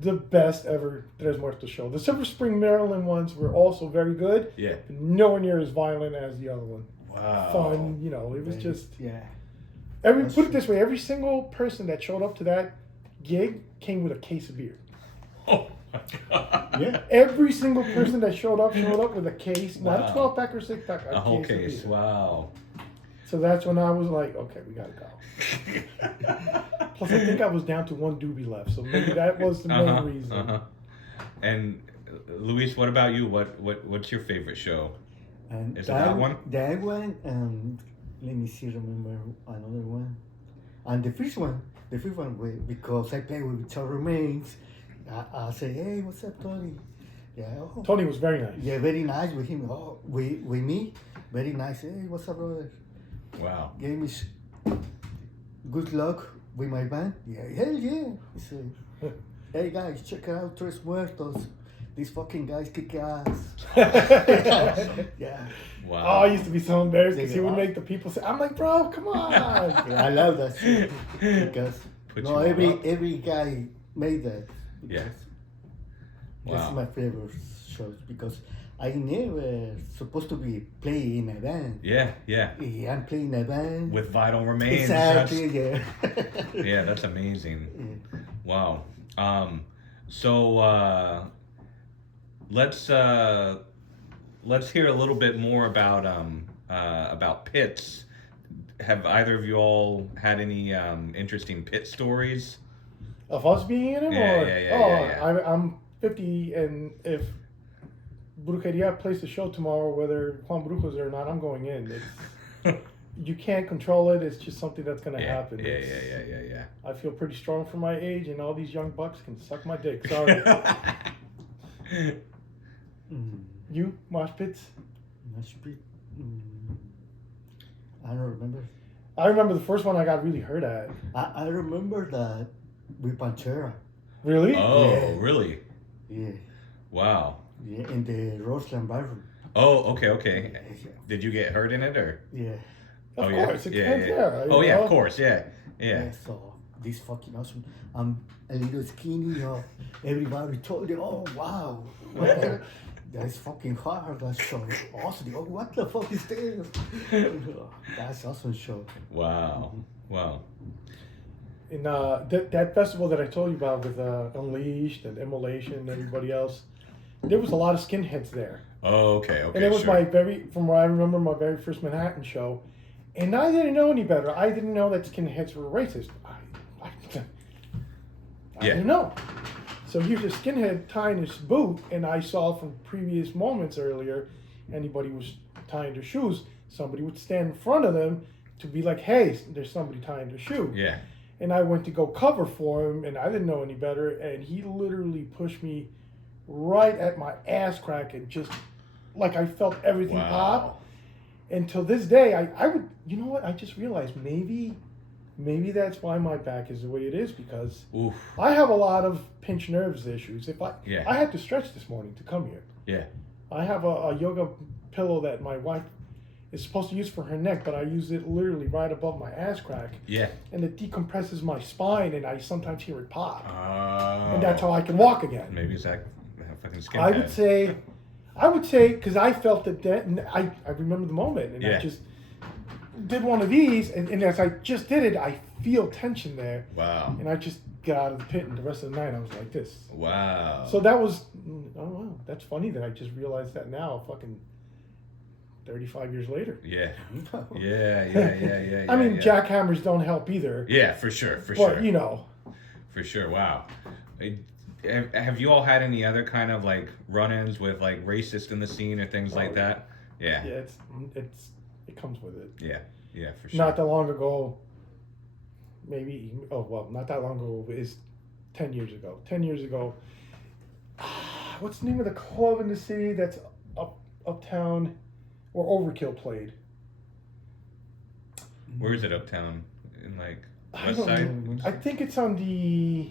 the best ever Trez Muertoz show. The Silver Spring, Maryland ones were also very good. Yeah. Nowhere near as violent as the other one. Wow. Fun, you know, it was just... Yeah. Put it this way, every single person that showed up to that gig came with a case of beer. Oh my God. Yeah. Every single person that showed up with a case, not a 12-pack or 6-pack, A whole case. Wow. So that's when I was like, okay, we gotta go. Plus, I think I was down to one doobie left, so maybe that was the main reason. And Luis, what about you? What's your favorite show? And is it that one? That one, let me see, remember another one. And the first one, because I play with Charles Remains, I say, hey, what's up, Tony? Yeah. Oh. Tony was very nice. Yeah, very nice with him. Oh, with me, very nice. Hey, what's up, brother? Wow. Gave me good luck with my band. Yeah, hell yeah. He said, hey guys, check out Trez Muertoz. These fucking guys kick ass. Yeah. Wow. Oh, I used to be so embarrassed because he would make the people say, I'm like, bro, come on. Yeah, I love that shit. Because every guy made that. Yeah. Wow. That's my favorite shows because I never supposed to be playing in a band. Yeah. I'm playing a band. With Vital Remains. Exactly, yeah. Yeah, that's amazing. Yeah. Wow. So let's hear a little bit more about pits. Have either of you all had any interesting pit stories? Of us being in it? Yeah. I'm 50, and if Brujeria plays the show tomorrow, whether Juan Brujo's there or not, I'm going in. You can't control it. It's just something that's going to happen. Yeah. I feel pretty strong for my age, and all these young bucks can suck my dick. Sorry. You? Mosh pits? Mosh pit? I don't remember. I remember the first one I got really hurt at. I remember that with Pantera. Really? Oh, yeah. Really? Yeah. Wow. Yeah, in the Rochelle bathroom. Oh, okay. Did you get hurt in it, or? Yeah. Of course, it's Pantera. Oh, yeah, of course, yeah. So, this fucking awesome. I'm a little skinny, everybody told me, oh, wow. That's fucking hard, that's so awesome. Oh, what the fuck is this? That's awesome show. Wow. In that festival that I told you about with Unleashed and Immolation and everybody else, there was a lot of skinheads there. Oh, okay. And it was from what I remember, my very first Manhattan show. And I didn't know any better. I didn't know that skinheads were racist. I didn't know. So here's a skinhead tying his boot, and I saw from previous moments earlier, anybody was tying their shoes, somebody would stand in front of them to be like, hey, there's somebody tying their shoe. Yeah. And I went to go cover for him, and I didn't know any better, and he literally pushed me right at my ass crack, and just, like, I felt everything pop. And till this day, I would, you know what, I just realized maybe that's why my back is the way it is, because I have a lot of pinched nerves issues. I had to stretch this morning to come here. Yeah. I have a yoga pillow that my wife is supposed to use for her neck, but I use it literally right above my ass crack. Yeah. And it decompresses my spine, and I sometimes hear it pop. Oh. And that's how I can walk again. Maybe it's that fucking skin. I would say, because I felt that, and I remember the moment, and I just did one of these, and as I just did it, I feel tension there. Wow. And I just got out of the pit, and the rest of the night I was like this. Wow. So that was, wow, that's funny that I just realized that now, fucking 35 years later. Yeah. I mean, jackhammers don't help either. Yeah, for sure. But, you know. For sure, wow. Have you all had any other kind of, like, run-ins with, like, racists in the scene or things like that? Yeah. Yeah, it comes with it. Yeah, for sure. Not that long ago, not that long ago, it's 10 years ago. 10 years ago, what's the name of the club in the city that's uptown where Overkill played? Where is it, uptown? In, like, West Side? I think it's not on the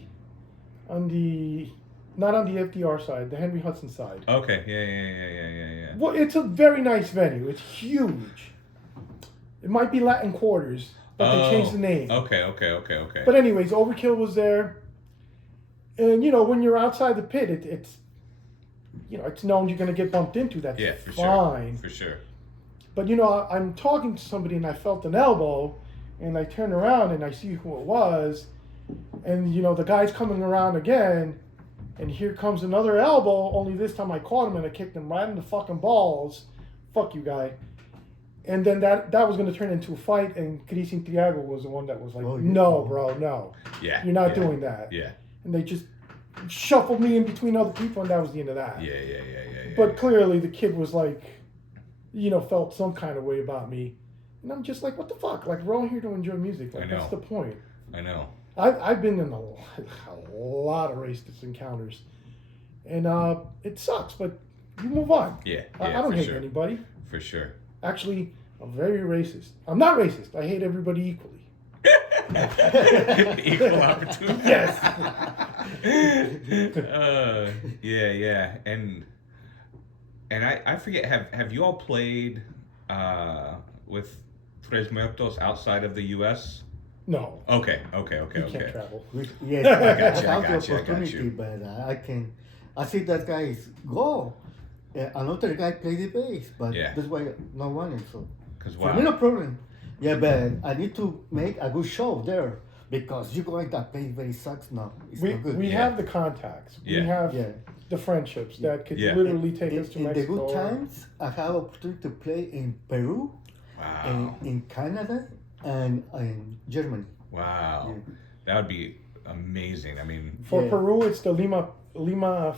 FDR side, the Henry Hudson side. Okay, yeah. Well, it's a very nice venue. It's huge. It might be Latin Quarters, but they changed the name. Okay. But anyways, Overkill was there. And, you know, when you're outside the pit, it's known you're going to get bumped into. That's fine. For sure. But, you know, I'm talking to somebody and I felt an elbow, and I turn around and I see who it was. And, you know, the guy's coming around again, and here comes another elbow, only this time I caught him and I kicked him right in the fucking balls. Fuck you, guy. And then that was going to turn into a fight, and Cris Intriago was the one that was like, no, bro, no. Yeah. You're not doing that. Yeah. And they just shuffled me in between other people, and that was the end of that. Yeah. But clearly the kid was like, felt some kind of way about me. And I'm just like, what the fuck? Like, we're all here to enjoy music. Like, that's the point. I know. I've been in a lot of racist encounters. And it sucks, but you move on. Yeah. I don't hate anybody. For sure. Actually, I'm very racist. I'm not racist. I hate everybody equally. Equal opportunity. Yes. Yeah. And I forget, have you all played with Trez Muertoz outside of the U.S.? No. Okay. You can't travel. Yes, I got you. But I see that guy go. Another guy play the bass, but that's why no one. So for me, no problem. Yeah, but I need to make a good show there because you're going to play bass sucks now. It's not good. We have the contacts. We have the friendships that could literally take us to Mexico. In the good times, I have opportunity to play in Peru, in Canada, and in Germany. Wow, that would be amazing. I mean, for Peru, it's the Lima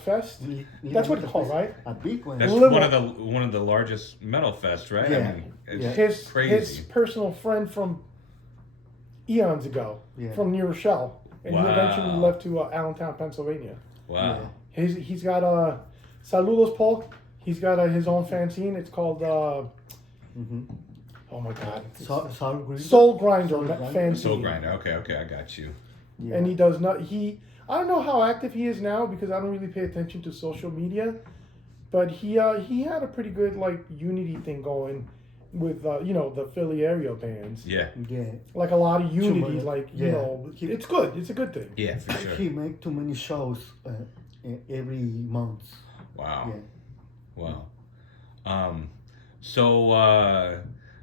Fest. That's what it's called, right? A big one. That's one of the largest metal fests, right? Yeah. I mean, it's crazy. His personal friend from eons ago, from New Rochelle, and he eventually left to Allentown, Pennsylvania. Wow. He's got Saludos Paul. He's got his own fanzine. It's called oh my god, Soul Grinder fanzine. Soul Grinder. Okay, I got you. Yeah. And he does not. I don't know how active he is now because I don't really pay attention to social media, but he had a pretty good like unity thing going with the Philly area bands. Yeah. Like a lot of unity, it's good. It's a good thing. Yeah, for sure. He make too many shows every month. Wow. Yeah. Wow.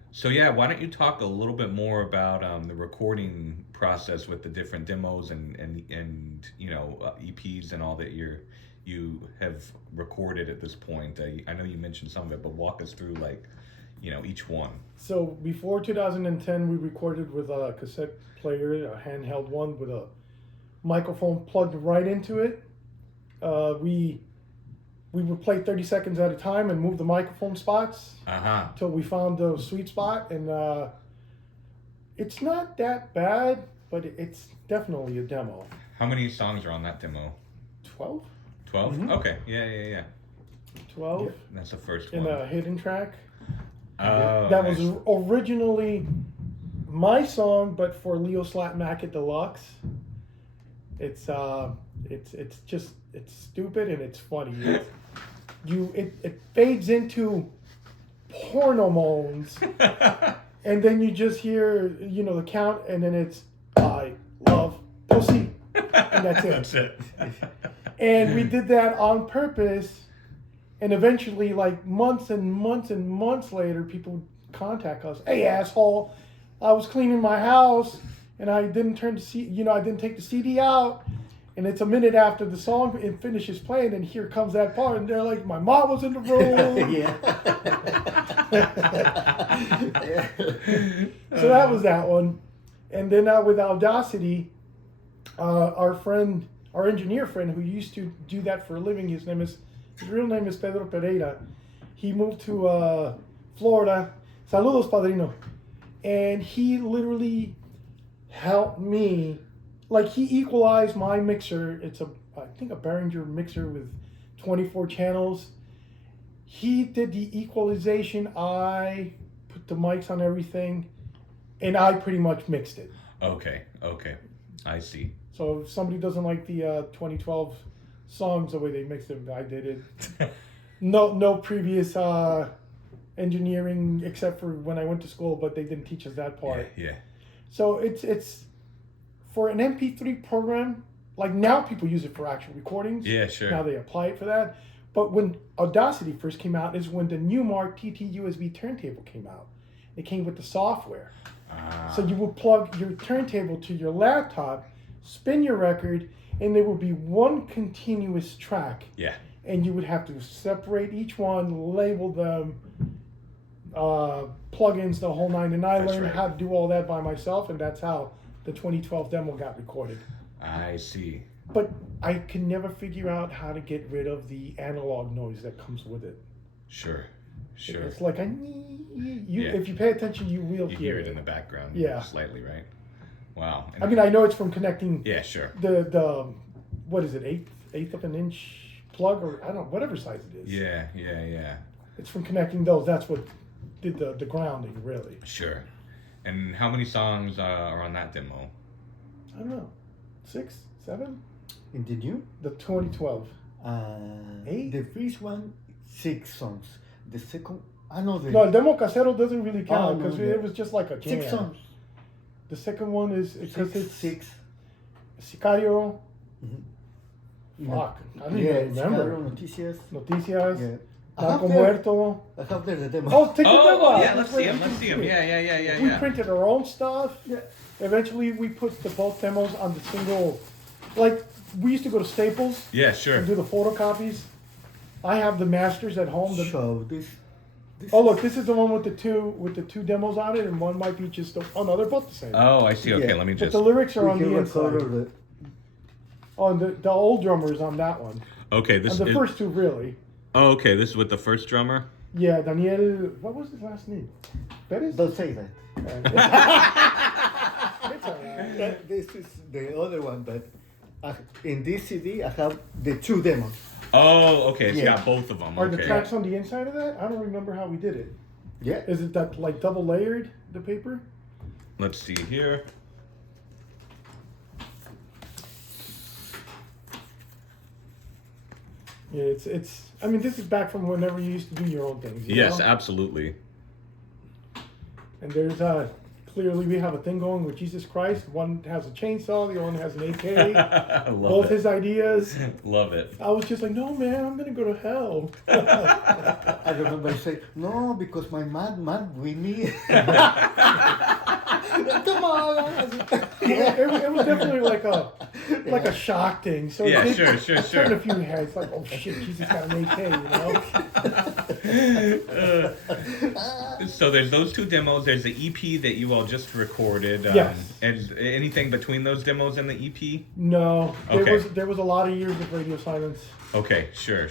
So yeah, why don't you talk a little bit more about the recording process with the different demos and EPs and all that you have recorded at this point. I know you mentioned some of it, but walk us through each one. So before 2010, we recorded with a cassette player, a handheld one with a microphone plugged right into it. We would play 30 seconds at a time and move the microphone spots till we found the sweet spot. And it's not that bad, but it's definitely a demo. How many songs are on that demo? 12. 12? Mm-hmm. Okay. Yeah. 12. Yeah. That's the first one. And a hidden track. Oh, that was originally my song, but for Leo Slatmack Deluxe. It's stupid and it's funny. It fades into porno moans, and then you just hear the count, and then it's I love pussy, and that's it. That's it. And we did that on purpose, and eventually, like months and months and months later, people would contact us. Hey, asshole, I was cleaning my house and I didn't I didn't take the CD out. And it's a minute after the song it finishes playing, and here comes that part, and they're like, "My mom was in the room." So that was that one, and then with Audacity, our engineer friend who used to do that for a living, his real name is Pedro Pereira. He moved to Florida. Saludos, padrino, and he literally helped me. Like, he equalized my mixer. It's I think a Behringer mixer with 24 channels. He did the equalization. I put the mics on everything, and I pretty much mixed it. Okay. I see. So if somebody doesn't like the 2012 songs the way they mixed them, I did it. No previous engineering except for when I went to school, but they didn't teach us that part. Yeah. So it's for an MP3 program, like now people use it for actual recordings. Yeah, sure. Now they apply it for that. But when Audacity first came out is when the Newmark TT USB turntable came out. It came with the software. So you would plug your turntable to your laptop, spin your record, and there would be one continuous track. Yeah. And you would have to separate each one, label them, plugins, the whole 9, and I That's learned right. how to do all that by myself, and that's how the 2012 demo got recorded. I see. But I can never figure out how to get rid of the analog noise that comes with it. Sure. It's like if you pay attention, you will hear it in the background. Yeah. Slightly, right? Wow. I mean, I know it's from connecting. Yeah, sure. The what is it, eighth of an inch plug, or I don't know, whatever size it is. Yeah. It's from connecting those. That's what did the grounding, really. Sure. And how many songs are on that demo? I don't know, 6, 7. And did you? The 2012. 8. The first one, 6 songs. The second, I know the. No, el demo casero doesn't really count because it was just like a jam. 6 songs. The second one is because it's 6. Sicario. Mm-hmm. Fuck, I don't even remember. Sicario, Noticias. Yeah. Bronco Muerto. I have there the demo. Oh, take the demo out. Yeah, let's see him. Yeah. We printed our own stuff. Yeah. Eventually, we put both demos on the single. Like, we used to go to Staples. Yeah, sure. And do the photocopies. I have the masters at home. So this look, this is the one with the two demos on it, and one might be just no, they're both the same. Oh, I see. Okay, Yeah. let me But just. the lyrics are on the inside. inside. Oh, and the old drummer is on that one. Okay, this And the is. first two, really. Oh, okay. This is with the first drummer. Yeah, Daniel. What was his last name? Perez. Don't say that. It's all right. This is the other one, but in this CD I have the 2 demos. Oh, okay. So you Yeah. got both of them. Are Okay. the tracks on the inside of that? I don't remember how we did it. Yeah. Is it that like double layered, the paper? Let's see here. Yeah, it's. I mean, this is back from whenever you used to do your own things. You Yes, know? absolutely. And there's clearly we have a thing going with Jesus Christ. One has a chainsaw, the other one has an AK. I love Both it. his ideas. Love it. I was just like, no, man, I'm gonna go to hell. I remember I say no because my man with me. Come on. it was definitely like a shock thing. So Yeah, it did sure. turn a few heads. Like, oh shit, Jesus got an AK, you know. So there's those 2 demos. There's the EP that you all just recorded. Yes. And anything between those demos and the EP? No, Okay. there was a lot of years of radio silence. Okay, sure.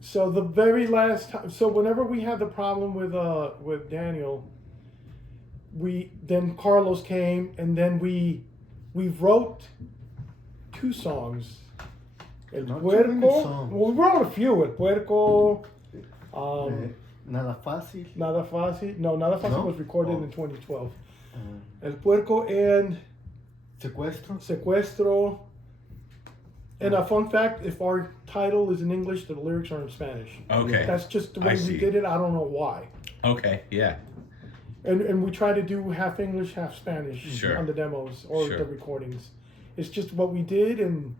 So the very last time, so whenever we had the problem with Daniel, then Carlos came, and then we wrote 2 songs. El Not too Puerco. many songs. Well, we wrote a few. El Puerco. Nada fácil. Nada Fácil. No, Nada Fácil No? was recorded Oh. in 2012. El Puerco and Secuestro. Secuestro. And a fun fact, if our title is in English, the lyrics are in Spanish. Okay. That's just the way I we see. did it. I don't know why. Okay, yeah. And we try to do half English, half Spanish Sure. on the demos or Sure. the recordings. It's just what we did, and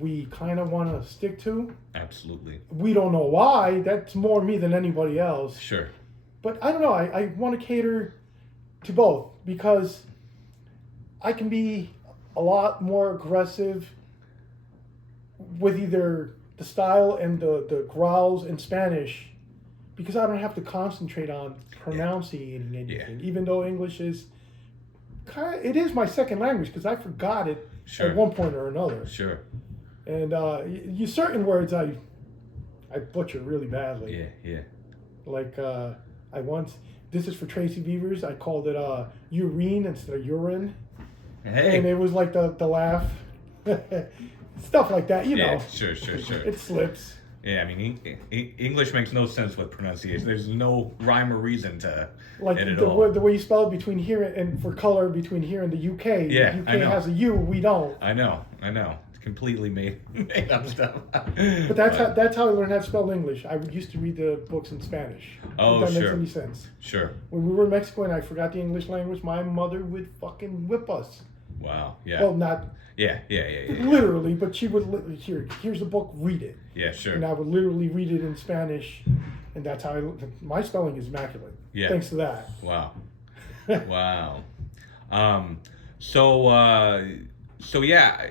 we kind of want to stick to. Absolutely. We don't know why. That's more me than anybody else. Sure. But I don't know. I want to cater to both because I can be a lot more aggressive with either the style and the growls in Spanish because I don't have to concentrate on pronunciating anything, even though English is it is my second language because I forgot it Sure. at one point or another. Sure. And you certain words I butcher really badly. Yeah. Like I once, this is for Tracy Beavers, I called it urine instead of urine. Hey. And it was like the laugh. Stuff like that, you know. Sure. It slips. Yeah, I mean, English makes no sense with pronunciation. There's no rhyme or reason to Like it at the all. way you spell it between here and for color between here and the UK. Yeah, the UK I know. has a U, we don't. I know. It's completely made up stuff. But that's how I learned how to spell English. I used to read the books in Spanish. Oh, if that sure. makes any sense. Sure. When we were in Mexico and I forgot the English language, my mother would fucking whip us. Wow. Yeah. Well, not Yeah. literally, but she would here's the book, read it. Yeah, sure. And I would literally read it in Spanish, and that's how my spelling is immaculate. Yeah. Thanks to that. Wow. Wow. So yeah,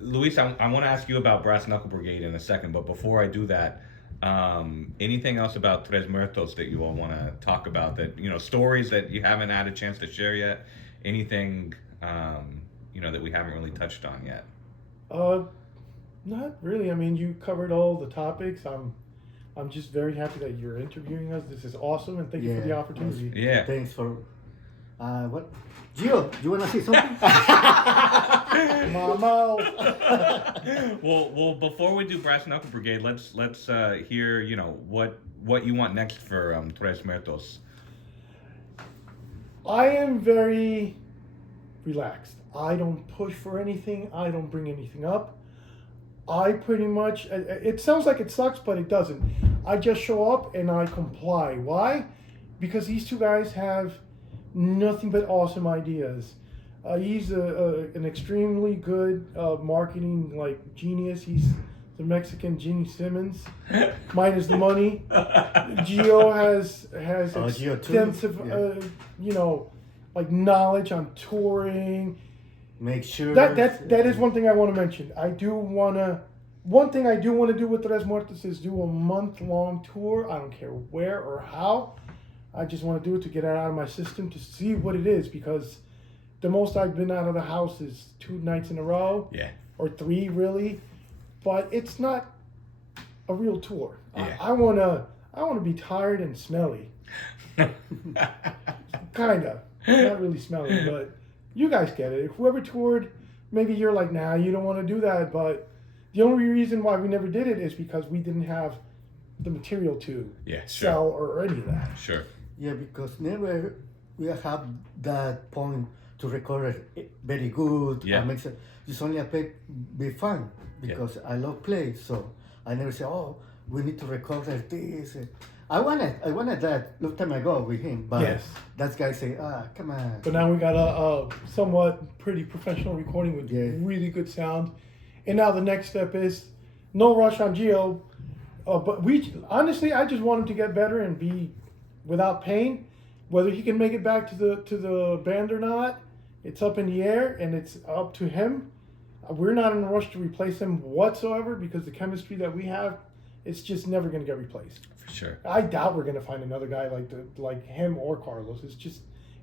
Luis, I want to ask you about Brass Knuckle Brigade in a second, but before I do that, Anything else about Trez Muertoz that you all want to talk about? That stories that you haven't had a chance to share yet? Anything that we haven't really touched on yet? Not really. I mean, you covered all the topics. I'm just very happy that you're interviewing us. This is awesome, and thank you for the opportunity. Yeah. Thanks for what? Geo, you wanna say something? Mama. Well, before we do Brass Knuckle Brigade, let's hear what you want next for Trez Muertoz. I am very relaxed. I don't push for anything. I don't bring anything up. I pretty much, it sounds like it sucks, but it doesn't. I just show up and I comply. Why? Because these two guys have nothing but awesome ideas. He's an extremely good marketing genius. He's the Mexican Gene Simmons, minus the money. Geo has extensive, knowledge on touring. Make sure that is one thing I want to mention. One thing I do want to do with Trez Muertoz is do a month-long tour. I don't care where or how. I just want to do it to get it out of my system to see what it is, because the most I've been out of the house is 2 nights in a row. Yeah. Or 3 really. But it's not a real tour. Yeah. I wanna be tired and smelly. Kinda. Not really smelly, but you guys get it. If whoever toured, maybe you're like, nah, you don't want to do that. But the only reason why we never did it is because we didn't have the material to sell or any of that. Sure. Yeah, because never we have that point to record it very good. Yeah. It's only a play be fun, because I love play. So I never say, oh, we need to record this. I wanted that long time ago with him, but that guy say, come on. But now we got a somewhat pretty professional recording with really good sound. And now the next step is no rush on Geo. But honestly, I just want him to get better and be without pain. Whether he can make it back to the band or not, it's up in the air, and it's up to him. We're not in a rush to replace him whatsoever, because the chemistry that we have, it's just never going to get replaced. For sure. I doubt we're going to find another guy like him or Carlos.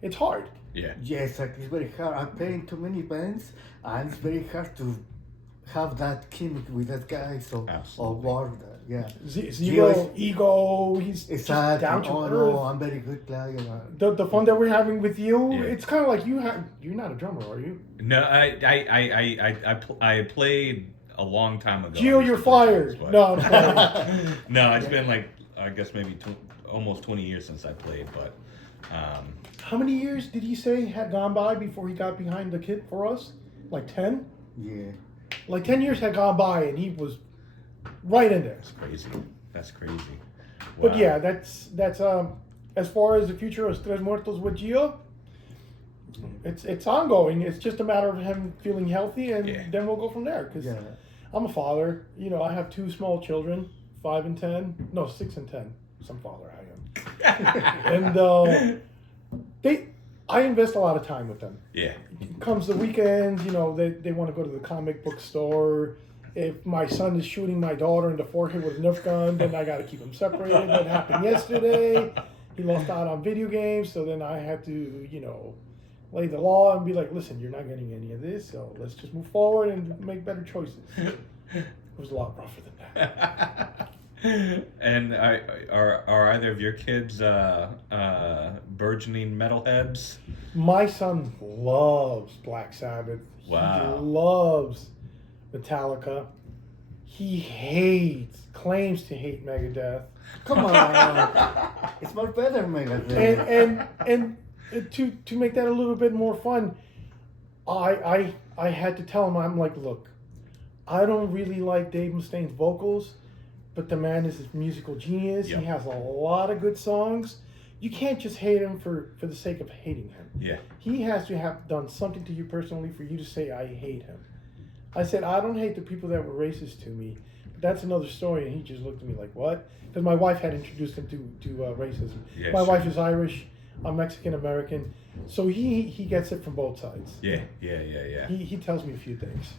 It's hard. Yeah. Yes, it's very hard. I'm playing too many bands, and it's very hard to have that chemistry with that guy. So or work. Zero ego. He's just down to earth. No, I'm very good player. The fun that we're having with you, it's kind of like you're not a drummer, are you? No, I played a long time ago. Geo, you're fired. No, I'm sorry. No, it's been I guess maybe almost 20 years since I played, but. How many years did he say had gone by before he got behind the kit for us? Like 10? Yeah. Like 10 years had gone by and he was right in there. That's crazy. Wow. But yeah, that's as far as the future of Trez Muertoz with Geo, it's ongoing. It's just a matter of him feeling healthy, and then we'll go from there. Because I'm a father. I have 2 small children, 5 and 10. No, 6 and 10. Some father I am. And I invest a lot of time with them. Yeah. Comes the weekends, they want to go to the comic book store. If my son is shooting my daughter in the forehead with a Nerf gun, then I got to keep them separated. That happened yesterday. He lost out on video games, so then I had to, lay the law and be like, listen, you're not getting any of this, so let's just move forward and make better choices. It was a lot rougher than that. And are either of your kids burgeoning metalheads? My son loves Black Sabbath. Wow. He loves Metallica. He claims to hate Megadeth. Come on. It's much better Megadeth. And to make that a little bit more fun, I had to tell him, I'm like, look, I don't really like Dave Mustaine's vocals, but the man is a musical genius. Yep. He has a lot of good songs. You can't just hate him for the sake of hating him. Yeah. He has to have done something to you personally for you to say, I hate him. I said, I don't hate the people that were racist to me. But that's another story. And he just looked at me like, what? Because my wife had introduced him to racism. Yeah, my wife is Irish. I'm Mexican-American. So he gets it from both sides. Yeah. He tells me a few things.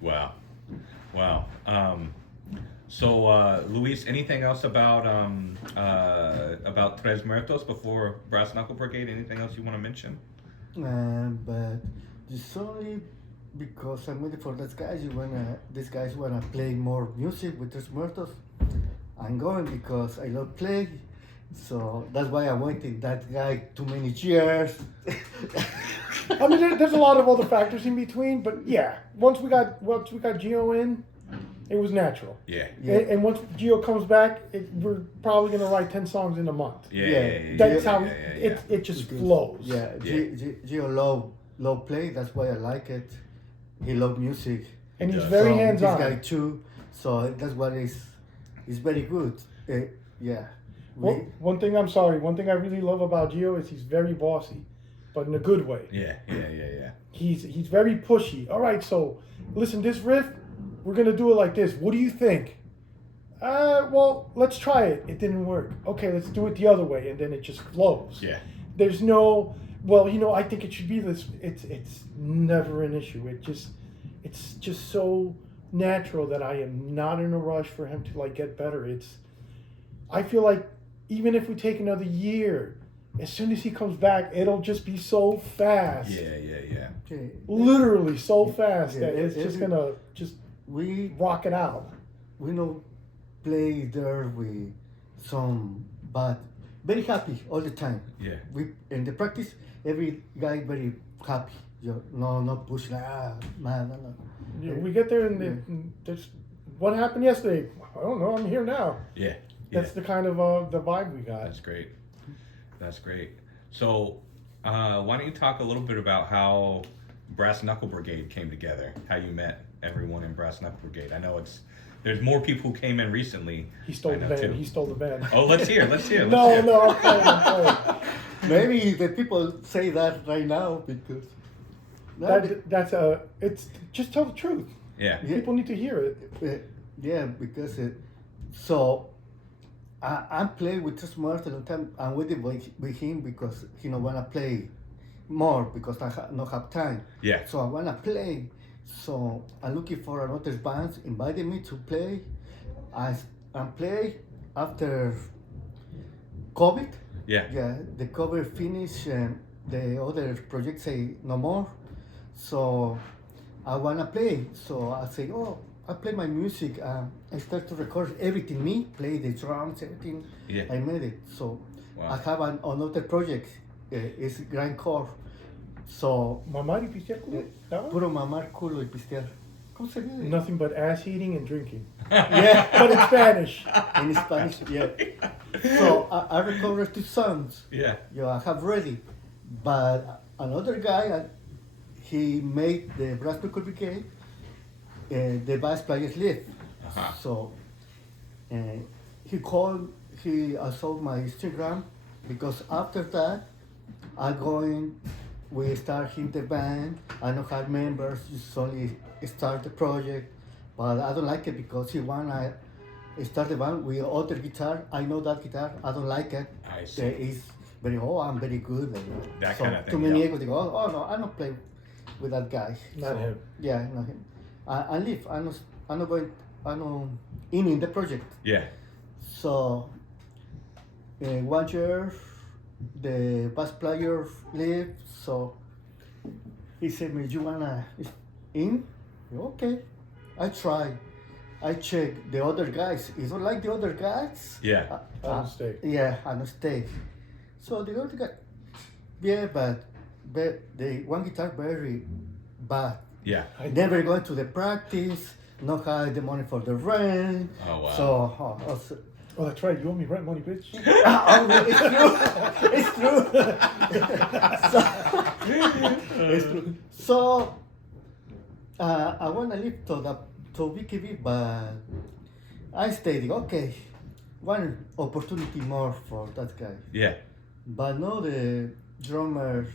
Wow. So, Luis, anything else about Trez Muertoz before Brass Knuckle Brigade? Anything else you want to mention? But it's only because I'm waiting for these guys wanna play more music with Trez Muertoz. I'm going because I love play. So that's why I'm waiting that guy too many years. I mean, there's a lot of other factors in between, but yeah, once we got Jeo in, it was natural. Yeah. And once Jeo comes back, we're probably gonna write 10 songs in a month. Yeah. That's how it just flows. Yeah, Geo love play. That's why I like it. He love music, and he's very hands-on. This guy too. So that's what is very good. Yeah. One thing I really love about Jeo is he's very bossy, but in a good way. Yeah. He's very pushy. All right, so listen, this riff, we're gonna do it like this. What do you think? Well, let's try it. It didn't work. Okay, let's do it the other way, and then it just flows. Yeah. There's no, well, I think it should be this. It's never an issue. It's just so natural that I am not in a rush for him to get better. I feel like even if we take another year, as soon as he comes back, it'll just be so fast. Yeah. Okay. Literally so fast that it's just gonna rock it out. We play there with some, but very happy all the time. Yeah. We in the practice, every guy very happy. No push. No. Yeah, we get there and there's what happened yesterday. I don't know. I'm here now. Yeah. That's the kind of the vibe we got. That's great. So, why don't you talk a little bit about how Brass Knuckle Brigade came together? How you met everyone in Brass Knuckle Brigade? I know there's more people who came in recently. He stole the band. He stole the band. Oh, let's hear. No, I'm playing. Maybe the people say that right now because it's just tell the truth. Yeah. People need to hear it. Yeah, because so I'm playing with Trez Muertoz all the time. I'm waiting with him because he don't wanna play more because I don't have time. Yeah. So I wanna play. So I'm looking for another band invited me to play. I play after COVID. Yeah. Yeah, the cover finished and the other project say no more. So I wanna play. So I say, I play my music. I start to record everything. Me play the drums, everything. Yeah. I made it. So wow. I have another project. It's Grand Core. So Mamar y pistear culo. Puro mamar culo y pistear. ¿Cómo se dice? Nothing but ass eating and drinking. Yeah, but in Spanish. In Spanish, yeah. So I recorded 2 songs. Yeah. I have ready, but another guy, he made the Brass Knuckle Brigade. The bass players leave. Uh-huh. So he called. I saw my Instagram because after that, we start in the band. I don't have members. Just only start the project, but I don't like it because he wanna start the band with other guitar. I know that guitar. I don't like it. I see. It's I'm very good. That so kind of thing. Too many egos. They go, no, I don't play with that guy. Not him. Yeah, not him. I leave. I'm not going. I'm in the project. Yeah. So 1 year, the bass player leave. So he said, "Me, you wanna in?" Okay, I try. I check the other guys. You don't like the other guys? Yeah. I don't stay. Yeah, I don't stay. So the other guy, yeah, but the one guitar very bad. Yeah. I never going to the practice. No have the money for the rent. Oh wow. So Oh, that's right. You owe me rent money, bitch. It's true. It's true. So I wanna leave to VKB, but I stayed. Okay, one opportunity more for that guy. Yeah. But no, the drummer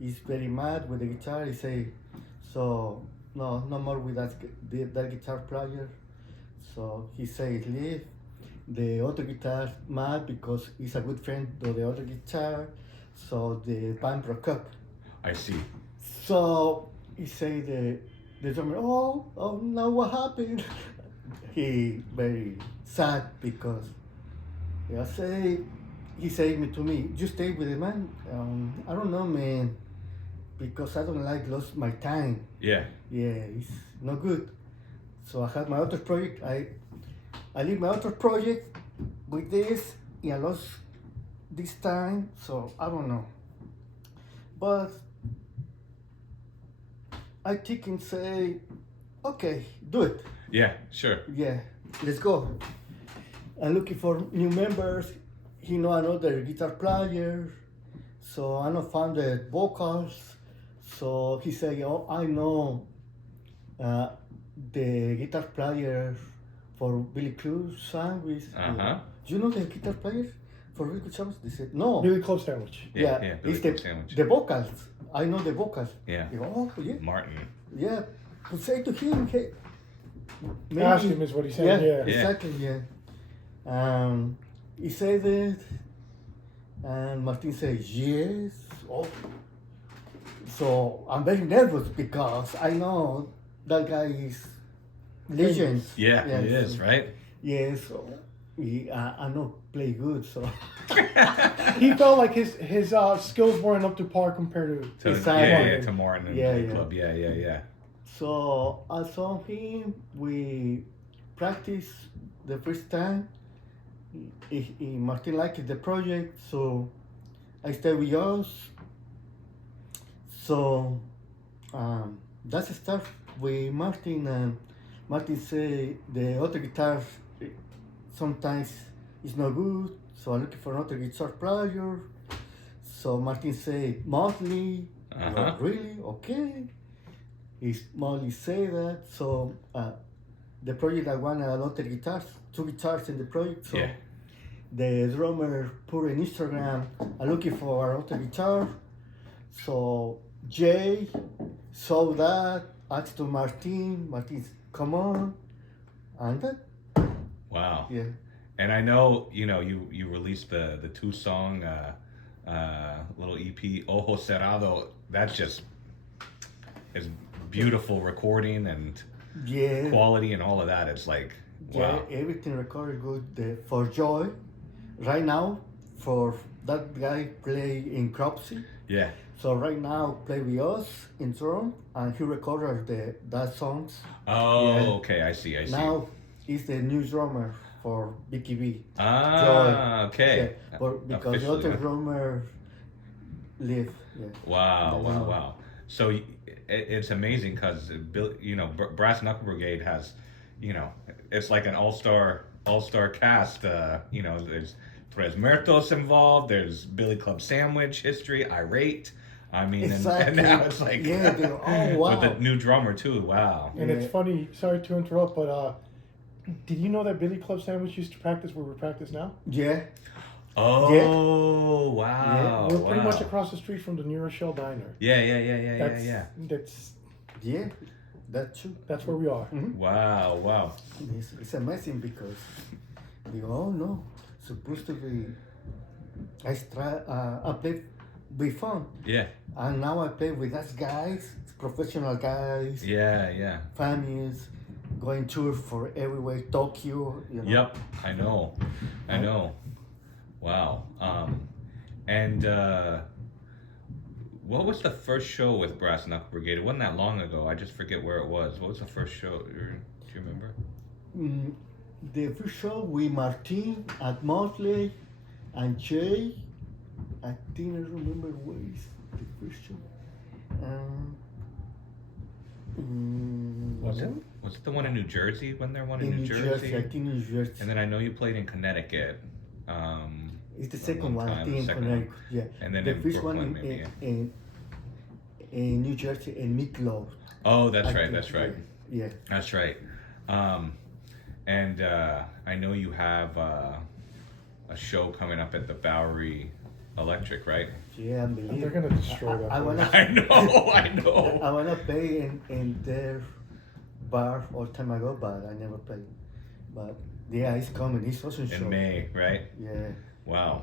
is very mad with the guitar. He say, so no more with that guitar player. So he said leave. The other guitar mad because he's a good friend of the other guitar. So the band broke up. I see. So he said the drummer, oh no, what happened? he very sad because he said to me, "You stay with the man." I don't know, man, because I don't like lose my time. Yeah. Yeah, it's not good. So I had my other project. I leave my other project with this. I lost this time, so I don't know. But I think and say, okay, do it. Yeah, sure. Yeah, let's go. I'm looking for new members. He know another guitar player, so I not found the vocals. So he said, "Oh, I know the guitar player for Billy Club Sandwich." Do you know the guitar player for Billy Club Sandwich? They said, "No." Billy Club Sandwich. Yeah, Billy it's Club Sandwich. the vocals. I know the vocals. Yeah. You go, oh, yeah. Martin. Yeah. But say to him, hey. Ask him is what he said. Yeah. Exactly. Yeah. He said it, and Martin says yes. Oh. So I'm very nervous because I know that guy is legend. Yeah, he is, right? Yeah, so I know play good, so He felt like his skills weren't up to par compared to to Martin and Billy Club. Yeah. So I saw him. We practiced the first time. Martin liked the project, so I stayed with us. So that's the start with Martin. And Martin said the other guitar sometimes is not good, so I'm looking for another guitar player. So Martin said, "Motley, really? Okay." Molly said that. So the project I wanted another guitars, 2 guitars in the project. So the drummer put on Instagram, I'm looking for another guitar. So Jay saw that, asked to Martin, come on, and that. Wow. Yeah. And I know, you released the 2-song little EP, Ojo Cerrado. That's just is beautiful recording and quality and all of that. It's like, wow. Yeah, everything recorded good. For Joy, right now, for that guy play in Cropsey. Yeah. So right now play with us in drum, and he recorded that songs. Oh, okay, I see. Now he's the new drummer for BKB. Ah, okay. Yeah, because the other drummer live. Yeah. Wow. So it's amazing because Brass Knuckle Brigade has, it's like an all-star cast. There's Trez Muertoz involved. There's Billy Club Sandwich history. Irate. I mean, exactly. and now it's like oh wow. with the new drummer too. Wow. And it's funny. Sorry to interrupt, but did you know that Billy Club Sandwich used to practice where we practice now? Yeah. Oh, wow. Yeah. We're pretty much across the street from the new Rochelle diner. Yeah. That's true. That's where we are. Mm-hmm. Wow. It's amazing because we all know supposed to be. I play with fun. Yeah. And now I play with us guys, professional guys. Yeah. Families, going tour for everywhere, Tokyo. Yep, I know. Wow. And what was the first show with Brass Knuckle Brigade? It wasn't that long ago. I just forget where it was. What was the first show? Do you remember? The first show with Martin at Motley and Jay. I think I remember where is the first show. Was it the one in New Jersey? Wasn't there one in New Jersey? I think New Jersey. And then I know you played in Connecticut. It's the second one, I think, in Connecticut. Yeah. And then the in first Brooklyn, one maybe. In New Jersey, in Meatloaf. Oh, that's right. Yeah. That's right. And I know you have a show coming up at the Bowery Electric, right? Yeah, I believe. They're gonna destroy that. I know. I wanna play in their bar all time ago, but I never played. But yeah, it's coming. It's awesome show. In May, right? Yeah. Wow.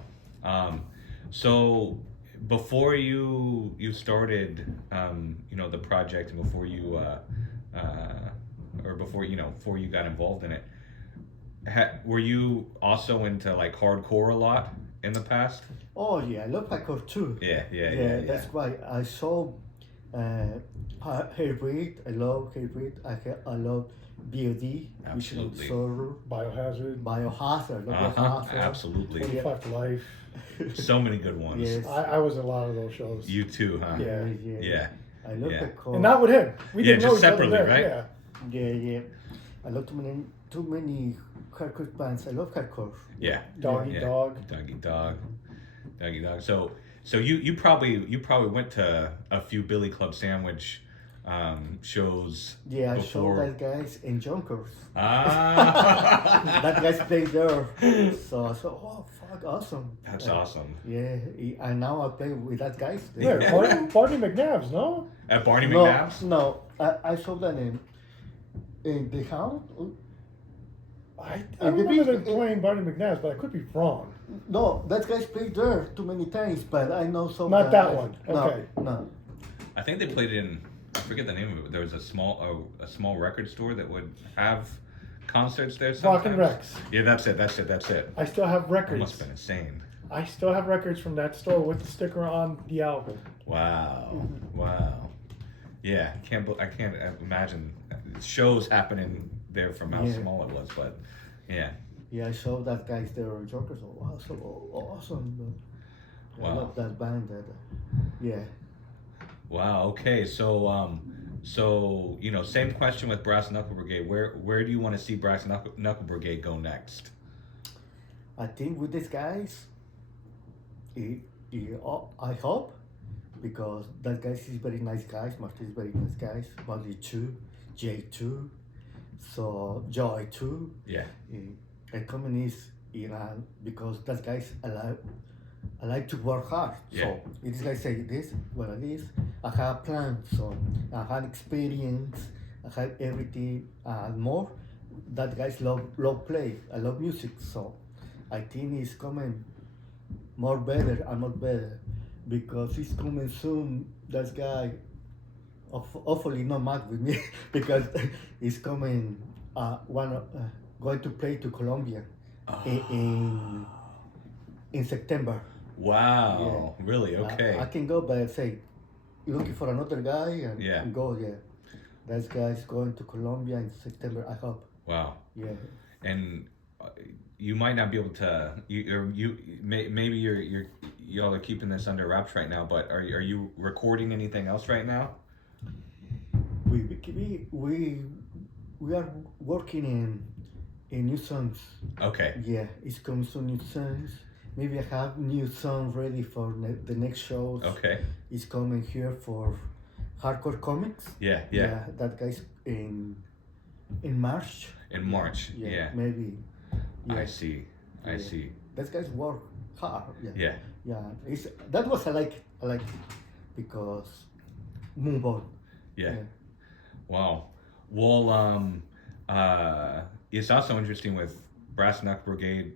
So before you started, the project, and before you or before before you got involved in it, were you also into like hardcore a lot in the past? Oh yeah, I love hardcore too. Yeah. That's why I saw Hybrid. I love Hybrid. I love BOD. Absolutely. Biohazard. Biohazard. Absolutely. 45 to Life. So many good ones. Yes. I was in a lot of those shows. You too, huh? Yeah. I love hardcore. And not with him. We didn't know just each other separately, there. right? Yeah. I love too many hardcore bands. I love hardcore. Yeah. Doggy Dog. So you probably went to a few Billy Club Sandwich shows. Yeah, I before. saw that guys in Yonkers. Ah. That guys played there. So I thought, oh fuck, awesome. That's awesome. Yeah, and now I play with that guys. Yeah, Barney McNabb's, no? At Barney McNabb's? No, I saw that in the Hound. I remember them playing Barney McNabb's, but I could be wrong. No, that guys played there too many times, but I know some. Not that one. Okay. No. I think they played in. I forget the name of it. But there was a small record store that would have concerts there sometimes. Rock and Rex. Yeah, that's it. I still have That records. must have been insane. I still have records from that store with the sticker on the album. Wow. Yeah, I can't imagine shows happening there from how small it was, but yeah. Yeah, I saw that guys there in Yonkers. Oh, wow, so awesome. I love that band. Yeah. Wow. Okay. So same question with Brass Knuckle Brigade. Where do you want to see Brass Knuckle Brigade go next? I think with these guys, I hope, because that guys is very nice guys. Martin is very nice guys. Marty too, Jay too, so Joy too. Yeah. And communist, because that guys I like to work hard. Yeah. So if this guy say this, well it is. I have plans, so I have experience, I have everything and more. That guys love play. I love music, so I think it's coming more better and more better, because it's coming soon. That guy, hopefully not mad with me, because he's coming. Going to play to Colombia in September. Wow. Yeah. Really? Okay. I can go, but say looking for another guy and go. Yeah, that guy's going to Colombia in September. I hope. Wow. Yeah. And you might not be able to. Maybe y'all are keeping this under wraps right now. But are you recording anything else right now? We are working in new songs. Okay. Yeah, it's coming soon, new songs. Maybe I have new song ready for the next shows. Okay. It's coming here for Hardcore Comics. Yeah. That guy's in March. In March. Yeah. Maybe. Yeah. I see. That guy's work hard. Yeah. That was I like because move on. Yeah. Wow. Well, it's also interesting with Brass Knuckle Brigade,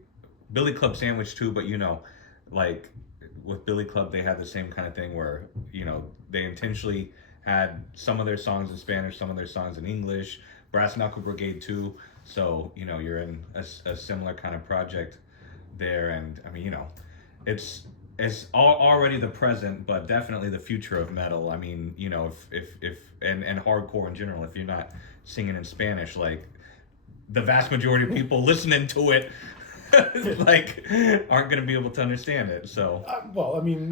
Billy Club Sandwich too, but like with Billy Club, they had the same kind of thing where, they intentionally had some of their songs in Spanish, some of their songs in English. Brass Knuckle Brigade too. So, you're in a similar kind of project there. And I mean, it's already the present, but definitely the future of metal. I mean, if and hardcore in general, if you're not singing in Spanish, like the vast majority of people listening to it like aren't going to be able to understand it. So well, I mean,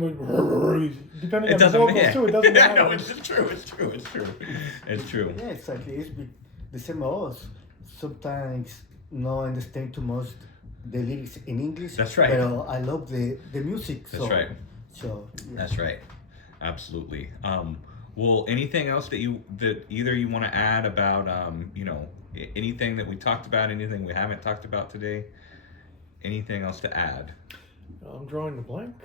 depending on the vocals too, it doesn't matter. No, it's true. Yeah, exactly. It's the same as us. Sometimes no understand too much the lyrics in English. That's right. But I love the music. That's right. So yeah. That's right. Absolutely. Well, anything else that either you want to add about anything that we talked about, anything we haven't talked about today? Anything else to add? I'm drawing the blank.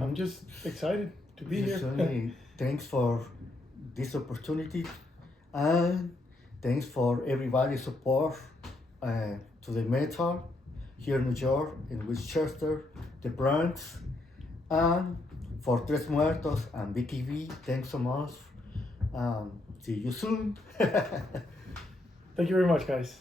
I'm just excited to be here. Thanks for this opportunity, and thanks for everybody's support to the metal here in New York, in Westchester, the Bronx, and for Trez Muertoz and Vicky V. Thanks so much. See you soon. Thank you very much, guys.